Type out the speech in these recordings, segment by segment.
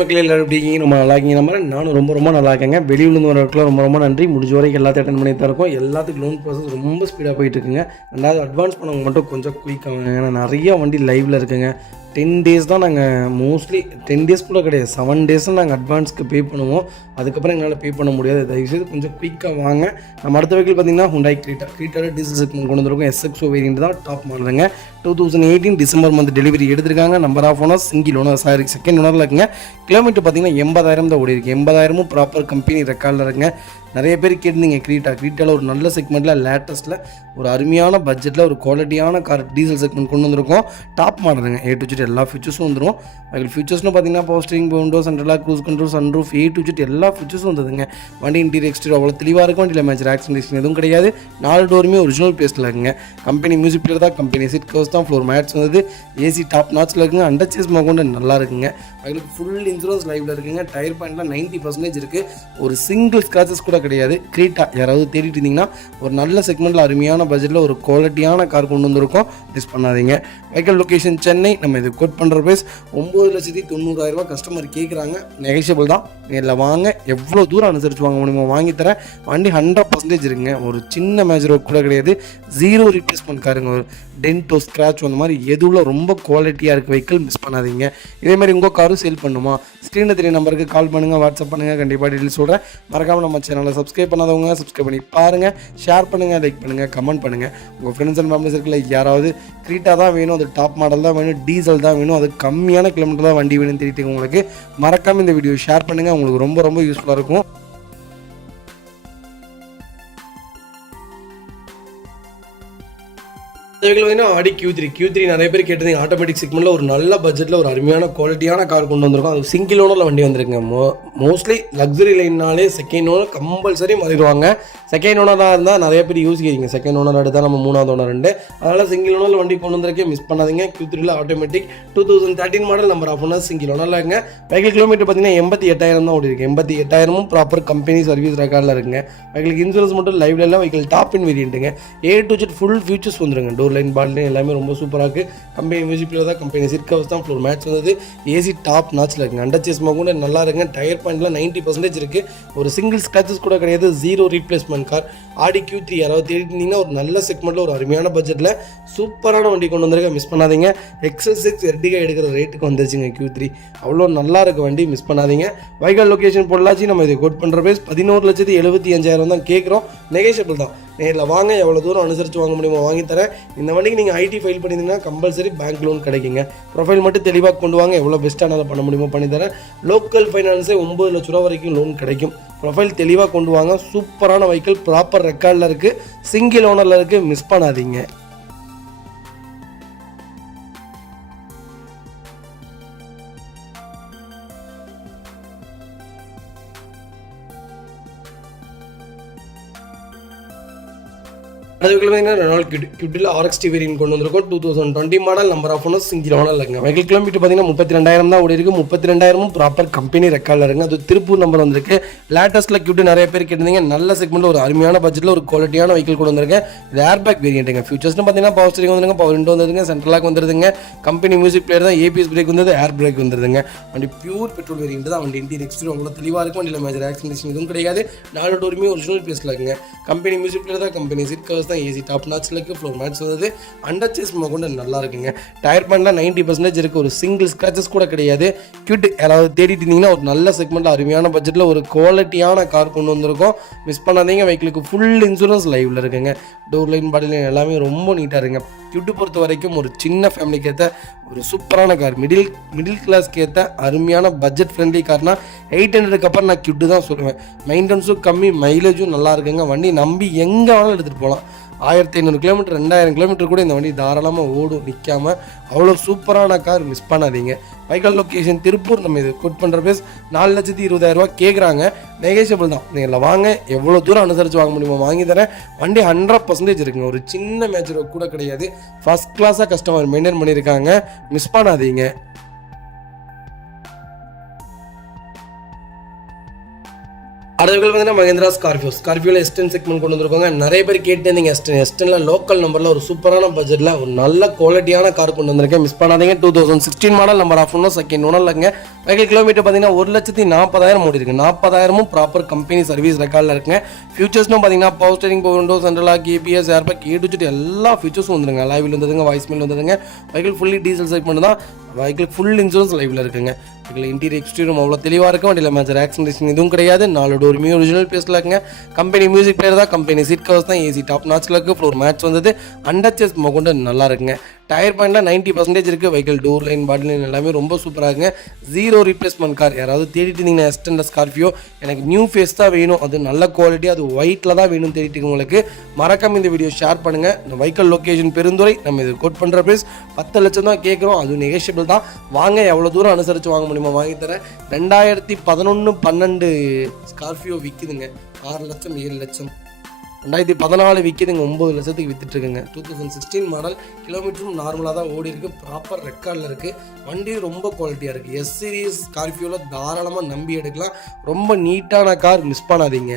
மக்கள் எல்லாரும் எப்படி இருக்கீங்க? ரொம்ப நல்லா இருக்கீங்க. நானும் ரொம்ப நல்லா இருக்கேங்க. வெளியூர்லேருந்து வரவர்களுக்கு ரொம்ப நன்றி. முடிஞ்ச வரைக்கும் எல்லாத்தையும் அட்டன் பண்ணி தான் இருக்கோம். எல்லாத்துக்கும் லோன் ப்ராசஸ் ரொம்ப ஸ்பீடாக போயிட்டு இருக்குங்க. ரெண்டாவது அட்வான்ஸ் பண்ணவங்க மட்டும் கொஞ்சம் குயிக்காக. ஏன்னா நிறைய வண்டி லைவில் இருக்குங்க. 10 டேஸ் தான் நாங்கள் மோஸ்ட்லி 10 டேஸ் கூட கிடையாது, 7 டேஸ் தான் நாங்கள் அட்வான்ஸ்க்கு பே பண்ணுவோம். அதுக்கப்புறம் எங்களால் பே பண்ண முடியாது. தயவுசெய்து கொஞ்சம் குயிக்காக வாங்க. நம்ம அடுத்த வெஹிக்கிள் பார்த்தீங்கன்னா ஹுண்டாய் கிரீட்டாவில் டீசல் செக்மெண்ட் கொண்டு வந்திருக்கோம். SXO வேரியன்ட் தான் டாப் மாடலுங்க. 2018 டிசம்பர் மந்த் டெலிவரி எடுத்திருக்காங்க. Number of owner single owner, second ஓனரில் இருக்குங்க. கிலோமீட்டர் பார்த்தீங்கன்னா 80,000 தான் ஓடி இருக்குது. 80,000 ப்ராப்பர் கம்பெனி ரெக்கார்டில் இருக்குங்க. நிறைய பேர் கேட்டிருந்தீங்க கிரீட்டாவில் ஒரு நல்ல செக்மெண்ட்டில் லேட்டஸ்ட்டில் ஒரு அருமையான பட்ஜெட்டில் ஒரு குவாலிட்டியான கார் டீசல் செக்மெண்ட் கொண்டு வந்திருக்கோம். டாப் மாடலுங்க. A to Z எல்லா ஃபீச்சர்ஸும் வந்துடும். அதில் ஃபீச்சர்ஸ்னு பார்த்தீங்கன்னா பவர் ஸ்டீரிங், விண்டோ, சென்ட்ரலாக, cruise control, sunroof, A to Z எல்லா ஃபீச்சர்ஸும் வந்ததுங்க. வண்டி இன்டீரியர் எக்ஸ்டீரியர் அவ்வளோ தெளிவாக இருக்கும். வண்டியில் மேட்ச் ஆக்சிடென்ட் எதுவும் கிடையாது. 4 டோருமே ஒரிஜினல் பேஸ்ட்டில் இருக்குங்க. கம்பெனி மியூசிக் பிளேயர் தான், கம்பெனி சீட் கவர்ஸ் தான், ஃப்ளோர் மேட்ஸ் வந்தது, AC டாப் நாட்சில் இருக்குங்க. அண்டர் சேஸ் கொண்டு நல்லா இருக்குங்க. அவங்களுக்கு ஃபுல் இன்சூரன்ஸ் லைவில் இருக்குங்க. டயர் பாயிண்ட்லாம் 90% இருக்குது. ஒரு சிங்கிள் ஸ்க்ராச்சஸ் கூட கிடையாது. கிரீட்டா யாராவது தேடிட்டு இருந்தீங்கன்னா ஒரு நல்ல செக்மெண்ட்டில் அருமையான பட்ஜெட்டில் ஒரு குவாலிட்டியான கார் கொண்டு வந்திருக்கோம். மிஸ் பண்ணாதீங்க. Vehicle location Chennai. நம்ம இது கோட் பண்ணுற ப்ரைஸ் 9,90,000 கஸ்டமர் கேட்குறாங்க. நெகோஷியபிள் தான். நேரில் வாங்க, எவ்வளோ தூரம் அனுசரித்து வாங்க முடியுமோ வாங்கித்தரேன். வண்டி 100% இருக்குங்க. ஒரு சின்ன மேஜர் ஒர்க் கூட கிடையாது. 0 ரீப்ளேஸ்மெண்ட் காருங்க. ஒரு டென்ட்டோ ஸ்க்ராட்ச் அந்த மாதிரி எதுவும் ரொம்ப குவாலிட்டியாக இருக்குது வெஹிக்கிள். மிஸ் பண்ணாதீங்க. இதேமாதிரி உங்கள் காரும் சேல் பண்ணுமா? ஸ்க்ரீனில் தெரிய நம்பருக்கு கால் பண்ணுங்கள், வாட்ஸ்அப் பண்ணுங்கள். கண்டிப்பாக டீட்டெயில் சொல்கிறேன். மறக்காமல் நம்ம சேனலை சப்ஸ்கிரைப் பண்ணாதவங்க சப்ஸ்கிரைப் பண்ணி பாருங்கள். ஷேர் பண்ணுங்கள், லைக் பண்ணுங்கள், கமெண்ட் பண்ணுங்கள். உங்கள் ஃப்ரெண்ட்ஸ் அண்ட் ஃபேமிலிஸ் இருக்குல்ல, யாராவது கிரீட்டா தான் வேணும், அது டாப் மாடல் தான் வேணும், டீசல் தான் வேணும், அது கம்மியான கிலோமீட்டர் தான் வண்டி வேணும்னு தெரிவிட்டு உங்களுக்கு மறக்காமல் இந்த வீடியோ ஷேர் பண்ணுங்கள். உங்களுக்கு ரொம்ப யூஸ்ஃபுல்லாக இருக்கும். ஆடி Q3 நிறைய பேர் கேட்டிருந்தீங்க. ஆட்டோமேட்டிக் செக்மெண்ட்டில் ஒரு நல்ல பட்ஜெட்டில் ஒரு அருமையான குவாலிட்டியான கார் கொண்டு வந்திருக்கோம். அது சிங்கிள் ஓனரில் வண்டி வந்திருக்குங்க. மோஸ்ட்லி லக்ஸரி லைன்னாலே செகண்ட் ஓனர் கம்பல்சரி மாறிடுவாங்க. செகண்ட் ஓனராக இருந்தால் நிறைய பேர் யூசிக்கிறீங்க. செகண்ட் ஓனர் எடுத்தால் நம்ம 3வது ஓனர் உண்டு. அதனால் சிங்கிள் ஓனரில் வண்டி கொண்டு வந்திருக்கே. மிஸ் பண்ணாதீங்க. Q3 automatic 2013 model, number of owner, single ஓனரில் இருக்குங்க. வெஹிக்கிள் கிலோமீட்டர் பார்த்தீங்கன்னா 88,000 தான் ஓடி இருக்குது. 88,000 ப்ராப்பர் கம்பெனி சர்வீஸ் ரெக்கார்டில் இருக்குங்க. வெஹிக்கிள் இன்சூரன்ஸ் மட்டும் லைவ்ல எல்லாம். வெஹிக்கிள் டாப் இன் வேரியண்ட்டுங்க. A to Z full features வந்துருங்க. டோர் லைன், பால்லைன் எல்லாமே ரொம்ப சூப்பராக இருக்குது. கம்பெனி மியூசிக் பிளேயர் தான், கம்பெனி சீட் கவர்ஸ் தான், ஃப்ளோர் மேட்ச் வந்தது, AC டாப் நாட்சில் இருக்குங்க. அண்டர் சேஸ் கூட நல்லா இருக்குங்க. டயர் பாயிண்ட்லாம் 90% இருக்குது. ஒரு சிங்கிள் ஸ்க்ராச்சஸ் கூட கிடையாது. 0 ரீப்ளேஸ்மெண்ட் கார். ஆடி Q3 யாராவது தேடிட்டு இருந்தீங்கன்னா ஒரு நல்ல செக்மெண்ட்டில் ஒரு அருமையான பட்ஜெட்டில் சூப்பரான வண்டி கொண்டு வந்திருக்க. மிஸ் பண்ணாதீங்க. XL6 எர்டிகா எடுக்கிற ரேட்டுக்கு வந்துருச்சுங்க Q3. அவ்வளோ நல்லா இருக்க வண்டி. மிஸ் பண்ணாதீங்க. வெஹிக்கிள் லொக்கேஷன் பொருளாச்சு. நம்ம இதை கோட் பண்ணுற பேஸ் 11,75,000 தான் கேட்குறோம். நெகோஷியபிள் தான். நேரில் வாங்க, எவ்வளோ தூரம் அனுசரித்து வாங்க முடியுமோ வாங்கித்தரேன். இந்த வண்டிக்கு நீங்கள் IT ஃபைல் பண்ணியிருந்தீங்கன்னா கம்பல்சரி பேங்க் லோன் கிடைக்குங்க. ப்ரொஃபைல் மட்டும் தெளிவாக கொண்டு வாங்க. எவ்வளோ பெஸ்ட்டாக பண்ண முடியுமோ பண்ணித்தரேன். லோக்கல் ஃபைனான்ஸே 9 லட்ச ரூபா வரைக்கும் லோன் கிடைக்கும். ப்ரொஃபைல் தெளிவாக கொண்டு வாங்க. சூப்பரான வெஹிக்கிள், ப்ராப்பர் ரெக்கார்டில் இருக்குது, சிங்கிள் ஓனரில் இருக்குது. மிஸ் பண்ணாதீங்க. Q3 RXT வேரியன்ட் கொண்டு வந்திருக்கோம். 2020 model, number of owner, single owner இருக்குங்க. வெஹிக்கிள் கிலோமீட்டர் பார்த்தீங்கன்னா 32,000 தான் ஓடி இருக்குது. 32,000 ப்ராப்பர் கம்பெனி ரெக்கார்டில் இருக்குங்க. அது திருப்பூர் நம்பர் வந்திருக்கு. லேட்டஸ்ட்டில் Q2 நிறைய பேர் கேட்டிருந்தீங்க. நல்ல செக்மெண்ட்டில் ஒரு அருமையான பட்ஜெட்டில் ஒரு குவாலிட்டியான வெஹிக்கிள் கொண்டு வந்திருக்கேன். இது ஏர்பேக் வேரியன்ட்டுங்க. ஃபியூச்சர்ஸ்னு பார்த்தீங்கன்னா பவர் ஸ்டீரிங் வந்துருங்க, பவர் விண்டோ வந்துருங்க, சென்ட்ரலாக வந்துருதுங்க, கம்பெனி மியூசிக் பிளேயர் தான், ABS பிரேக் வந்தது, ஏர் பிரேக் வந்துருதுங்க. வண்டி பியூர் பெட்ரோல் வேரியன்ட் தான். வண்டி இன்டீரியர் எக்ஸ்டீரியர் அவ்வளோ தெளிவாக இருக்கும். வண்டியில் மேஜர் ஆக்சிடென்ட் எதுவும் கிடையாது. 4 டோருமே ஒரிஜினல் பேஸில் இருக்குங்க. கம்பெனி மியூசிக் பிளேயர் தான், கம்பெனி சீட் கவர்ஸ் தான், AC top notch, floor mats வந்தது, அண்டர் சேஸ் கொண்டு நல்லா இருக்குங்க. டயர் பாயிண்ட்லாம் 90% இருக்குது. ஒரு சிங்கிள் ஸ்க்ராச்சஸ் கூட கிடையாது. Q2 யாராவது தேடிட்டு இருந்தீங்கன்னா ஒரு நல்ல செக்மெண்ட்டில் அருமையான பட்ஜெட்டில் ஒரு குவாலிட்டியான கார் கொண்டு வந்திருக்கோம். மிஸ் பண்ணாதீங்க. வெஹிக்கிளுக்கு ஃபுல் இன்சூரன்ஸ் லைவில் இருக்குங்க. டோர் லைன், பாடி லைன் எல்லாமே ரொம்ப நீட்டாக இருக்குங்க. Q2 பொறுத்த வரைக்கும் ஒரு சின்ன ஃபேமிலிக்கு ஏற்ற ஒரு சூப்பரான கார். மிடில் கிளாஸ்க்கு ஏற்ற அருமையான பட்ஜெட் ஃப்ரெண்ட்லி கார்னா 800க்கு அப்புறம் நான் Q2 தான் சொல்லுவேன். மெயின்டெனன்ஸும் கம்மி, மைலேஜும் நல்லா இருக்குங்க. வண்டி நம்பி எங்கே வேணாலும் எடுத்துகிட்டு போகலாம். 1500 கிலோமீட்டர், 2000 கிலோமீட்டர் கூட இந்த வண்டி தாராளமாக ஓடும் நிற்காமல். அவ்வளோ சூப்பரான கார். மிஸ் பண்ணாதீங்க. Vehicle location Tiruppur. நம்ம இது கோட் பண்ணுற பேஸ் 4,20,000 கேட்குறாங்க. நெகோஷியபிள் தான். நீங்கள் வாங்க, எவ்வளோ தூரம் அனுசரித்து வாங்க முடியுமோ வாங்கி தரேன். வண்டி 100% இருக்குங்க. ஒரு சின்ன மேட்ச் கூட கிடையாது. ஃபஸ்ட் கிளாஸாக கஸ்டமர் மெயின்டைன் பண்ணியிருக்காங்க. மிஸ் பண்ணாதீங்க. அடுத்த பார்த்தீங்கன்னா மஹிந்திரா ஸ்கார்பியோவில் எஸ்டன் செக்மெண்ட் கொண்டு வந்திருக்காங்க. நிறைய பேர் கேட்டு நீங்கள் எஸ்டனில் லோக்கல் நம்பரில் ஒரு சூப்பரான பட்ஜெட்டில் ஒரு நல்ல குவாலிட்டியான கார் கொண்டு வந்திருக்கேன். மிஸ் பண்ணாதீங்க. 2016 மாடல், நம்பர் ஆஃப் ஒன்றும் செகண்ட் ஓனர்லங்க. வெஹிக்கிள் கிலோமீட்டர் பார்த்தீங்கன்னா 1,40,000 ஓடி இருக்கு. 40,000 ப்ராப்பர் கம்பெனி சர்வீஸ் ரெக்கார்டில் இருக்குங்க. ஃபியூச்சர்ஸ்னு பார்த்தீங்கன்னா power steering, power window, central lock, ABS, airbag, எல்லா ஃபீச்சர்ஸும் வந்துருங்க. லைவில் வந்ததுங்க, வாய்ஸ் மெயில் வந்ததுங்க. வெஹிக்கிள் ஃபுல்லி டீசல் செக்மெண்ட் தான். வெஹிக்கிள் ஃபுல் இன்சூரன்ஸ் லைவில் இருக்குங்க. வெஹிக்கிள் இன்டீரியர் எக்ஸ்டீரியரும் அவ்வளோ தெளிவாக இருக்கும். வண்டியில் மேஜர் ஆக்சிடென்ட் இதுவும் கிடையாது. 4 டோருமே ஒரிஜினல் பேஸில் இருக்குங்க. கம்பெனி மியூசிக் பிளேயர் தான். கம்பெனி சீட் கவர்ஸ் தான். ஏசி டாப் நாச்சில் இருக்குது. ஃப்ளோர் மேட்ச் வந்தது. அண்டர்ச்சேஸ் கொண்டு நல்லா இருக்குங்க. டயர் பாயிண்ட்லாம் 90% இருக்குது. வெஹிக்கிள் டோர் லைன், பாடி லைன் எல்லாமே ரொம்ப சூப்பராக இருக்குங்க. 0 ரீப்ளேஸ்மெண்ட் கார். யாராவது தேடிட்டு இருந்தீங்கன்னா எஸ்டன்ல ஸ்கார்பியோ எனக்கு நியூ ஃபேஸ் தான் வேணும், அது நல்ல குவாலிட்டி, அது ஒயிட்டில் தான் வேணும்னு தேடிட்டு உங்களுக்கு மறக்காம இந்த வீடியோ ஷேர் பண்ணுங்கள். இந்த வெஹிக்கிள் லொக்கேஷன் பெருந்துறை. நம்ம இது கோட் பண்ணுற ப்ரைஸ் 10 லட்சம் தான் கேட்குறோம். அது நெகோஷியபிள் தான். வாங்க, எவ்வளோ தூரம் அனுசரித்து வாங்க முடியுமா வாங்கி தரேன். 2011-12 ஸ்கார்பியோ விற்குதுங்க. 6 லட்சம் 7 லட்சம். 2014 விற்கிதுங்க. 9 லட்சத்துக்கு வித்துட்ருக்குங்க. 2016 மாடல். கிலோமீட்டரும் நார்மலாக தான் ஓடி இருக்குது. ப்ராப்பர் ரெக்கார்டில் இருக்குது. வண்டியும் ரொம்ப குவாலிட்டியாக இருக்குது. எஸ் சீரிஸ் ஸ்கார்பியோவில் தாராளமாக நம்பி எடுக்கலாம். ரொம்ப நீட்டான கார், மிஸ் பண்ணாதீங்க.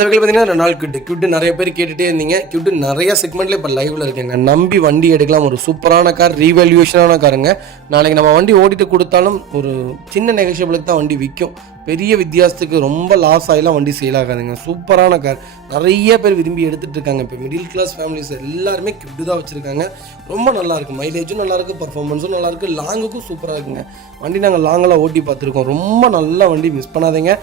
பார்த்தீங்கன்னா ரெனால்ட் கியூட் நிறைய பேர் கேட்டுகிட்டே இருந்தீங்க. கியூட் நிறைய செக்மெண்ட்ல இப்போ லைவ்ல இருக்குங்க. நம்பி வண்டி எடுக்கலாம். ஒரு சூப்பரான கார், ரீவேல்யூஷனான காருங்க. நாளைக்கு நம்ம வண்டி ஓடிட்டு கொடுத்தாலும் ஒரு சின்ன நெகோஷியபிளுக்கு தான் வண்டி விற்கும். பெரிய வித்தியாசத்துக்கு ரொம்ப லாஸ் ஆகிலாம் வண்டி சேல் ஆகாதுங்க. சூப்பரான கார், நிறைய பேர் விரும்பி எடுத்துகிட்டு இருக்காங்க. இப்போ மிடில் கிளாஸ் ஃபேமிலிஸ் எல்லாருமே கியூட் தான் வச்சுருக்காங்க. ரொம்ப நல்லாயிருக்கு. மைலேஜும் நல்லாயிருக்கு, பர்ஃபார்மன்ஸும் நல்லாயிருக்கு, லாங்குக்கும் சூப்பராக இருக்குங்க. வண்டி நாங்கள் லாங்கெல்லாம் ஓட்டி பார்த்துருக்கோம். ரொம்ப நல்ல வண்டி, மிஸ் பண்ணாதீங்க.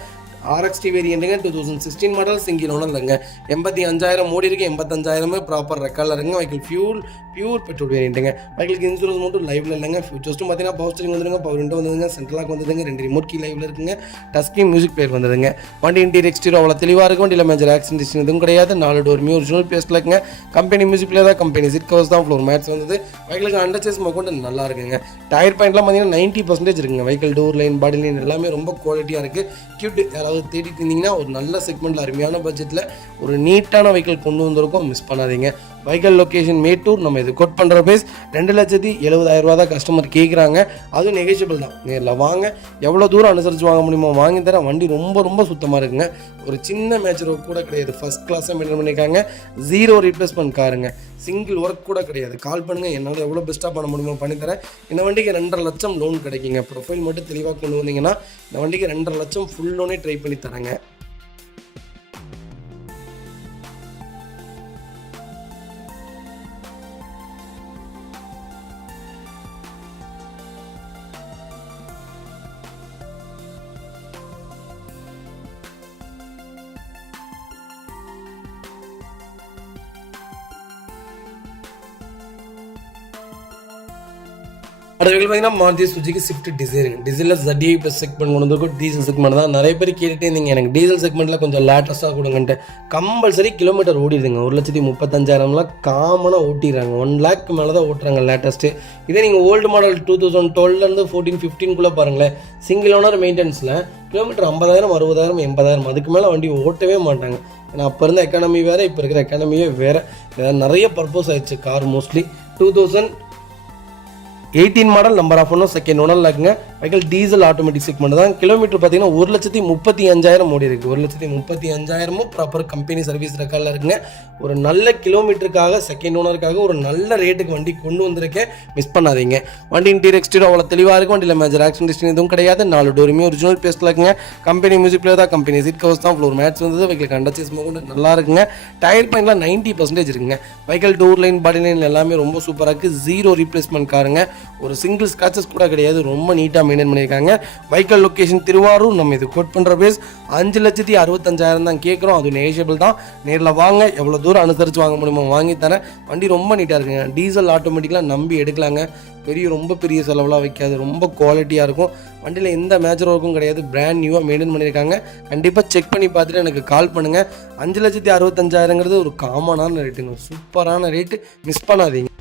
RXT வேரியண்ட்டுங்க. 2016 மாடல், சிங்கிள் ஓனர் இல்லைங்க. 85,000 ஓடி இருக்கு. 85,000 ப்ராப்பர் ரெக்கார்டில் இருக்குங்க. வெஹிக்கிள் பியூர் பெட்ரோல் வேரியண்ட்டுங்க. வெஹிக்கிளுக்கு இன்சூரன்ஸ் மட்டும் லைவ்ல இல்லைங்க. ஃபியூச்சர்ஸ்ட்டும் பார்த்தீங்கன்னா பவர் ஸ்டீரிங் வந்துருங்க, பவர் விண்டோ வந்துருங்க, சென்ட்ரல் லாக் வந்துருங்க, 2 ரிமோட் கீ லைவ்ல இருக்குங்க. டச் ஸ்க்ரீன் மியூசிக் பிளேயர் வந்துருங்க. வண்டி இன்டீரியர் எக்ஸ்டீரியர் அவ்வளோ தெளிவாக இருக்கும். வண்டியில் மேஜர் ஆக்சிடென்ட் எதுவும் கிடையாது. 4 டோருமே ஒரிஜினல் பேஸ்ல இருக்குங்க. கம்பெனி மியூசிக் பிளேயர் தான். கம்பெனி சீட் கவர்ஸ் தான். ஃப்ளோர் மேட்ச் வந்தது. வெஹிக்கிளுக்கு அண்டர்ச்சேஸ் கொண்டு நல்லா இருக்குங்க. டயர் பாயிண்ட்லாம் பார்த்தீங்கன்னா 90% இருக்குங்க. வெஹிக்கிள் டோர் லைன், பாடி லைன் எல்லாமே ரொம்ப குவாலிட்டியாக இருக்குது. கியூட் யாராவது தேடிட்டு இருந்தீங்கன்னா ஒரு நல்ல செக்மெண்ட்டில் அருமையான பட்ஜெட்டில் ஒரு நீட்டான வெஹிக்கிள் கொண்டு வந்திருக்கோம். மிஸ் பண்ணாதீங்க. Vehicle location Mettur. நம்ம இது கோட் பண்ணுற பேஸ் 2,70,000 தான் கஸ்டமர் கேட்குறாங்க. அதுவும் நெகோஷியபிள் தான். நேரில் வாங்க, எவ்வளோ தூரம் அனுசரித்து வாங்க முடியுமோ வாங்கி தரேன். வண்டி ரொம்ப ரொம்ப சுத்தமாக இருக்குங்க. ஒரு சின்ன மேட்சர் ஒர்க் கூட கிடையாது. ஃபர்ஸ்ட் கிளாஸாக மெயின்டைன் பண்ணியிருக்காங்க. 0 ரீப்ளேஸ்மெண்ட் காருங்க. சிங்கிள் ஒர்க் கூட கிடையாது. கால் பண்ணுங்கள், என்னால் எவ்வளோ பெஸ்ட்டாக பண்ண முடியுமோ பண்ணித்தரேன். இந்த வண்டிக்கு 2.5 லட்சம் லோன் கிடைக்குங்க. ப்ரொஃபைல் மட்டும் தெளிவாக கொண்டு வந்தீங்கன்னா இந்த வண்டிக்கு 2.5 லட்சம் ஃபுல் லோனே ட்ரை பண்ணி தரேங்க. அடுத்த பார்த்தீங்கன்னா மாருதி சுஜுகி ஸ்விஃப்ட் டிசைர். டீசலில் ZDI ப்ளஸ் செக்மெண்ட் கொண்டு வந்து டீசல் செக்மெண்ட் தான். நிறைய பேர் கேட்டுகிட்டே இருந்தீங்க எனக்கு டீசல் செக்மெண்ட்டில் கொஞ்சம் லேட்டஸ்ட்டாக கொடுங்கன்ட்டு. Compulsory kilometre ஓடிடுதுங்க. 1,35,000 காமனாக ஓட்டிடுறாங்க. 1 லேக் மேலே தான் ஓட்டுறாங்க லேட்டஸ்ட்டு. இதே நீங்கள் ஓல்டு மாடல் 2012 14, 15 பாருங்களேன். சிங்கிள் ஓனர் மெயின்டெனன்ஸில் கிலோமீட்டர் 50,000, 60,000, 80,000 அதுக்கு மேலே வண்டி ஓட்டவே மாட்டாங்க. ஏன்னா அப்போ இருந்த எக்கானமி வேறு, இப்போ இருக்கிற எக்கானமியே வேறு. நிறைய பர்பஸ் ஆயிடுச்சு car. Mostly 2018 model, number of ஒன்றும் செகண்ட் ஓனரில் இருக்குங்க. வெஹிக்கிள் டீசல் ஆட்டோமேட்டிக் செக்மெண்ட் தான். கிலோமீட்டர் பார்த்தீங்கன்னா 1,35,000 ஓடி இருக்குது. 1,35,000 ப்ராப்பர் கம்பெனி சர்வீஸ் ரெக்கார்டில் இருக்குங்க. ஒரு நல்ல கிலோமீட்டருக்காக, செகண்ட் ஓனருக்காக ஒரு நல்ல ரேட்டுக்கு வண்டி கொண்டு வந்திருக்கேன். மிஸ் பண்ணாதீங்க. வண்டி இன்டீரியர் எக்ஸ்டீரியர் அவ்வளோ தெளிவாக இருக்கும். வண்டியில் மேஜர் ஆக்சிடென்ட் எதுவும் கிடையாது. 4 டோருமே ஒரிஜினல் பேஸ்ட்டில் இருக்குங்க. கம்பெனி மியூசிக் பிளேயர் தான். கம்பெனி சீட் கவர்ஸ் தான். ஃப்ளோர் மேட்ச் வந்தது. வெஹிக்கிள் அண்டர்ச்சேஸ் கொண்டு நல்லா இருக்குங்க. டயர் பாயிண்ட்லாம் 90% இருக்குங்க. வெஹிக்கிள் டோர் லைன், பாடி லைன் எல்லாமே ரொம்ப சூப்பராக இருக்குது. 0 ரீப்ளேஸ்மெண்ட் காருங்க. ஒரு சிங்கிள் ஸ்க்ராச்சஸ் கூட கிடையாது. ரொம்ப நீட்டாக மெயின்டைன் பண்ணியிருக்காங்க. Vehicle location Tiruvarur. நம்ம இது கோட் பண்ணுற பேஸ் 5,65,000 தான் கேட்குறோம். அது நெகோஷியபிள் தான். நேரில் வாங்க, எவ்வளோ தூரம் அனுசரித்து வாங்க முடியுமோ வாங்கி தரேன். வண்டி ரொம்ப நீட்டாக இருக்குங்க. டீசல் ஆட்டோமேட்டிக்கெலாம் நம்பி எடுக்கலாங்க. ரொம்ப பெரிய செலவெலாம் வைக்காது. ரொம்ப குவாலிட்டியாக இருக்கும். வண்டியில் எந்த மேஜர் ஒர்க்கும் கிடையாது. பிராண்ட் நியூவாக மெயின்டைன் பண்ணியிருக்காங்க. கண்டிப்பாக செக் பண்ணி பார்த்துட்டு எனக்கு கால் பண்ணுங்கள். 5,65,000 ஒரு காமனான ரேட்டுங்க. சூப்பரான ரேட்டு, மிஸ் பண்ணாதீங்க.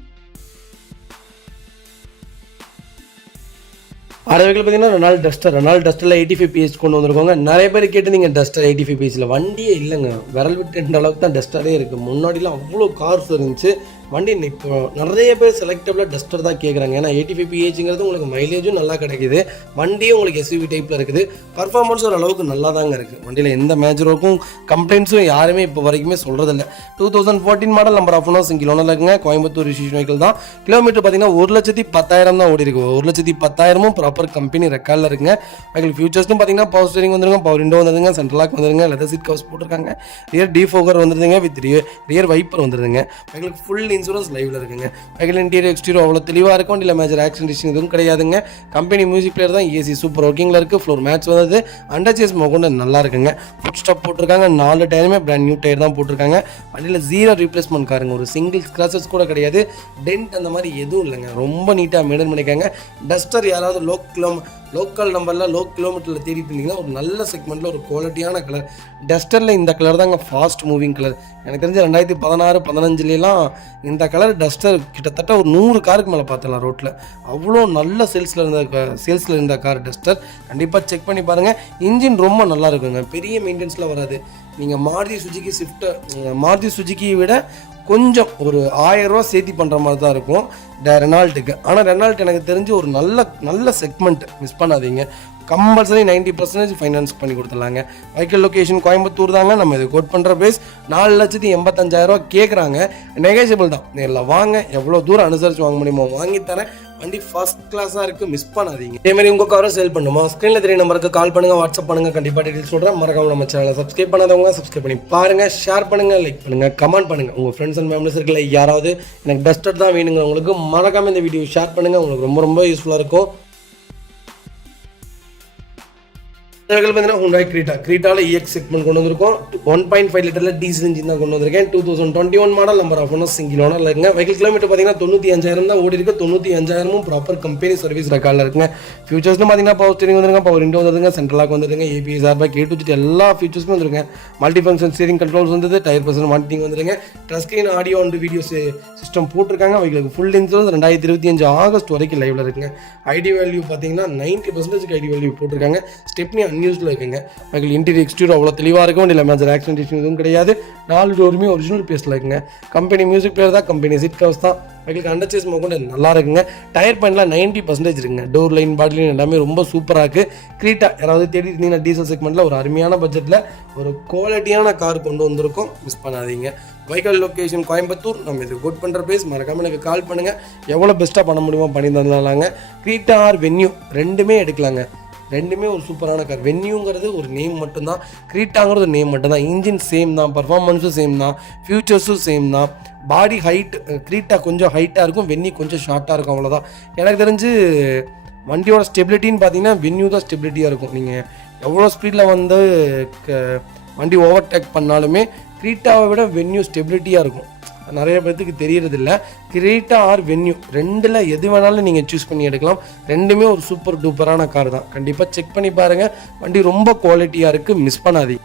அடுத்த பார்த்தீங்கன்னா ரெனால்ட் டஸ்டரில் 85 PS கொண்டு வந்திருக்கோங்க. நிறைய பேர் கேட்டு நீங்கள் டஸ்டர் 85 PSல வண்டியே இல்லைங்க. விரல் விட்டு அளவுக்கு தான் டஸ்டரே இருக்குது. முன்னாடிலாம் அவ்வளோ கார்ஸ் இருந்துச்சு. வண்டி இப்போ நிறைய பேர் செலக்டபிளாக டஸ்டர் தான் கேட்குறாங்க. ஏன்னா 85 பிஹெச்ங்கிறது உங்களுக்கு மைலேஜும் நல்லா கிடைக்குது, வண்டியும் உங்களுக்கு எஸ்யூவி டைப்பில் இருக்குது, பர்ஃபார்மன்ஸ் ஒரு அளவுக்கு நல்லா தாங்க இருக்குது. வண்டியில் எந்த மேஜருக்கும் கம்ப்ளைண்ட்ஸும் யாருமே இப்போ வரைக்குமே சொல்கிறதில்ல. 2014 model number of owner single owner இருக்குங்க. கோயம்புத்தூர் ரிஜிஸ்ட்ரேஷன் வெஹிக்கிள் தான். கிலோமீட்டர் பார்த்தீங்கன்னா 1,10,000 தான் ஓடி இருக்கு. 1,10,000 ப்ராப்பர் கம்பெனி ரெக்கார்டில் இருக்குங்க. வெஹிக்கிள் ஃபியூச்சர்ஸ்னு பார்த்தீங்கன்னா பவர் ஸ்டீரிங் வந்துருங்க, பவர் விண்டோ வந்துருங்க, சென்ட்ரல் லாக் வந்துருங்க, லெதர் சீட் கவர்ஸ் போட்டிருக்காங்க, ரியர் டிஃபோகர் வந்துருதுங்க, வித் ரியர் வைப்பர் வந்துருதுங்க. வெஹிக்கிளுக்கு ஃபுல் இன்சூரன்ஸ் லைவ்ல இருக்குங்க. வெஹிக்கிள் இன்டீரியர் எக்ஸ்டீரியர் அவ்வளோ தெளிவாக இருக்கும். வண்டியில் மேஜர் ஆக்சிடென்ட் எதுவும் கிடையாதுங்க. கம்பெனி மியூசிக் பிளேயர் தான், ஏசி சூப்பர் ஒர்க்கிங்கில் இருக்குது, ஃப்ளோர் மேட்ச் வந்தது, அண்டர் சேஸ் மொகொண்டு நல்லா இருக்குங்க. ஃபுட் ஸ்டாப் போட்டிருக்காங்க, 4 டயருமே பிராண்ட் நியூ டயர் தான் போட்டிருக்காங்க. வண்டியில் 0 ரீப்ளேஸ்மெண்ட் காருங்க, ஒரு சிங்கிள் ஸ்க்ராச்சஸ் கூட கிடையாது, டென்ட் அந்த மாதிரி எதுவும் இல்லைங்க. ரொம்ப நீட்டாக மெயின்டைன் பண்ணிக்காங்க. டஸ்டர் யாராவது லோக்கல் நம்பரில் லோ கிலோமீட்டரில் தேடிட்டு இருந்தீங்கன்னா ஒரு நல்ல செக்மெண்ட்டில் ஒரு குவாலிட்டியான கலர் டஸ்டரில் இந்த கலர் தாங்க ஃபாஸ்ட் மூவிங் கலர். எனக்கு தெரிஞ்ச 2016-15 இந்த கலர் டஸ்டர் கிட்டத்தட்ட ஒரு 100 காருக்கு மேலே பார்த்துலாம் ரோட்டில். அவ்வளோ நல்ல சேல்ஸில் இருந்த கார் டஸ்டர். கண்டிப்பாக செக் பண்ணி பாருங்கள். இன்ஜின் ரொம்ப நல்லா இருக்குங்க, பெரிய மெயின்டெனன்ஸில் வராது. நீங்கள் மாருதி சுஜுக்கியை விட கொஞ்சம் ஒரு 1000 ரூபா சேர்த்தி பண்ணுற மாதிரி தான் இருக்கும் ரெனால்ட்டுக்கு. ஆனால் ரெனால்ட் எனக்கு தெரிஞ்சு ஒரு நல்ல செக்மெண்ட், மிஸ் பண்ணாதீங்க. கம்பல்சரி 90% ஃபைனான்ஸ் பண்ணி கொடுத்துடலாங்க. வெஹிக்கிள் லொக்கேஷன் கோயம்புத்தூர் தாங்க. நம்ம இது கோட் பண்ணுற பிரைஸ் 4,85,000 கேட்குறாங்க. நெகோஷியபிள் தான். நேரில் வாங்க, எவ்வளோ தூரம் அனுசரித்து வாங்க முடியுமோ வாங்கித்தரேன். வண்டி ஃபர்ஸ்ட் கிளாஸாக இருக்குது, மிஸ் பண்ணாதீங்க. இதேமாதிரி உங்கள் காரை சேல் பண்ணுமா, ஸ்க்ரீனில் தெரிய நம்பருக்கு கால் பண்ணுங்கள், வாட்ஸ்அப் பண்ணுங்கள். கண்டிப்பாக டீட்டெயில்ஸ் சொல்கிறேன். மறக்காம நம்ம சேனலை சப்ஸ்கிரைப் பண்ணாதவங்க சப்ஸ்கிரைப் பண்ணி பாருங்கள், ஷேர் பண்ணுங்கள், லைக் பண்ணுங்கள், கமெண்ட் பண்ணுங்கள். உங்கள் ஃப்ரெண்ட்ஸ் அண்ட் ஃபேமிலிஸ் இருக்குல்ல, யாராவது எனக்கு டஸ்டர் தான் வேணுங்க உங்களுக்கு, மறக்காமல் இந்த வீடியோ ஷேர் பண்ணுங்கள். உங்களுக்கு ரொம்ப ரொம்ப யூஸ்ஃபுல்லாக இருக்கும். பார்த்தீங்கன்னா ஹுண்டாய் கிரீட்டாவில் EX செக்மெண்ட் கொண்டு வந்திருக்கோம். 1.5 லிட்டரில் டீசல் இன்ஜின் தான் கொண்டு வந்திருக்கேன். 2021 model number of owner single ஓனரில் இருக்குங்க. வெஹிக்கிள் கிலோமீட்டர் பார்த்தீங்கன்னா 95,000 தான் ஓடி இருக்கு. 95,000 ப்ராப்பர் கம்பெனி சர்வீஸ் ரெக்கார்டில் இருக்குங்க. ஃபியூச்சர்ஸ்னு பார்த்தீங்கன்னா பவர் ஸ்டீரிங் வந்துருங்க, பவர் விண்டோ வந்துருங்க, சென்ட்ரல் லாக் வந்துருங்க, ABS airbag A to Z எல்லா ஃபீச்சர்ஸுமே வந்துருங்க. மல்டி ஃபங்க்ஷன் ஸ்டீரிங் கண்ட்ரோல்ஸ் வந்தது, டயர் பர்சன் மானிட்டரிங் வந்துருங்க, touch screen audio and video system போட்டிருக்காங்க. வெஹிக்கிளுக்கு ஃபுல் இன்சூரன்ஸ் 2025 ஆகஸ்ட் வரைக்கும் லைவ்ல இருக்குங்க. ஐடி வேல்யூ பார்த்தீங்கன்னா 90% ஐடி வேல்யூ போட்டிருக்காங்க. ஸ்டெப்னி அன்யூஸ்டில் இருக்குங்க. வெஹிக்கிள் இன்டீரியர் எக்ஸ்டீரியர் அவ்வளோ தெளிவாக இருக்கும். வண்டியில் மேஜர் ஆக்சிடென்ட் எதுவும் கிடையாது. 4 டோருமே ஒரிஜினல் பேஸில் இருக்குங்க. கம்பெனி மியூசிக் பிளேயர் தான், கம்பெனி சீட் கவர்ஸ் தான். வெஹிக்கிள் அண்டர் சேஸ் மொகொண்டு நல்லா இருக்குங்க. டயர் பாயிண்ட்லாம் 90% இருக்குங்க. டோர் லைன், பாடி லைன் எல்லாமே ரொம்ப சூப்பராக இருக்குது. கிரீட்டா யாராவது தேடி இருந்தீங்கன்னா டீசல் செக்மெண்ட்டில் ஒரு அருமையான பட்ஜெட்டில் ஒரு குவாலிட்டியான கார் கொண்டு வந்திருக்கோம், மிஸ் பண்ணாதீங்க. Vehicle location Coimbatore. நம்ம இது கோட் பண்ணுற பிளேஸ். மறக்காமல் எனக்கு கால் பண்ணுங்கள், எவ்வளோ பெஸ்ட்டாக பண்ண முடியுமோ பண்ணி தந்துடலாங்க. கிரீட்டா ஆர் வென்யூ ரெண்டுமே எடுக்கலாங்க. ரெண்டுமே ஒரு சூப்பரான கார். வென்யூங்கிறது ஒரு நேம் மட்டும்தான், கிரீட்டாங்கிறது ஒரு நேம் மட்டும்தான். இன்ஜின் சேம் தான், பர்ஃபார்மன்ஸும் சேம் தான், ஃபியூச்சர்ஸும் சேம் தான். பாடி ஹைட் கிரீட்டா கொஞ்சம் ஹைட்டாக இருக்கும், வென்யூ கொஞ்சம் ஷார்ட்டாக இருக்கும், அவ்வளோதான். எனக்கு தெரிஞ்சு வண்டியோட ஸ்டெபிலிட்டின்னு பார்த்தீங்கன்னா வென்யூ தான் ஸ்டெபிலிட்டியாக இருக்கும். நீங்கள் எவ்வளோ ஸ்பீடில் வந்து வண்டி ஓவர்டேக் பண்ணாலுமே கிரீட்டாவை விட வென்யூ ஸ்டெபிலிட்டியாக இருக்கும். நிறைய பேர்த்துக்கு தெரியறதில்ல. கிரீட்டா ஆர் வென்யூ ரெண்டில் எது வேணாலும் நீங்கள் சூஸ் பண்ணி எடுக்கலாம். ரெண்டுமே ஒரு சூப்பர் டூப்பரான கார் தான். கண்டிப்பாக செக் பண்ணி பாருங்கள். வண்டி ரொம்ப குவாலிட்டியாக இருக்குது, மிஸ் பண்ணாதீங்க.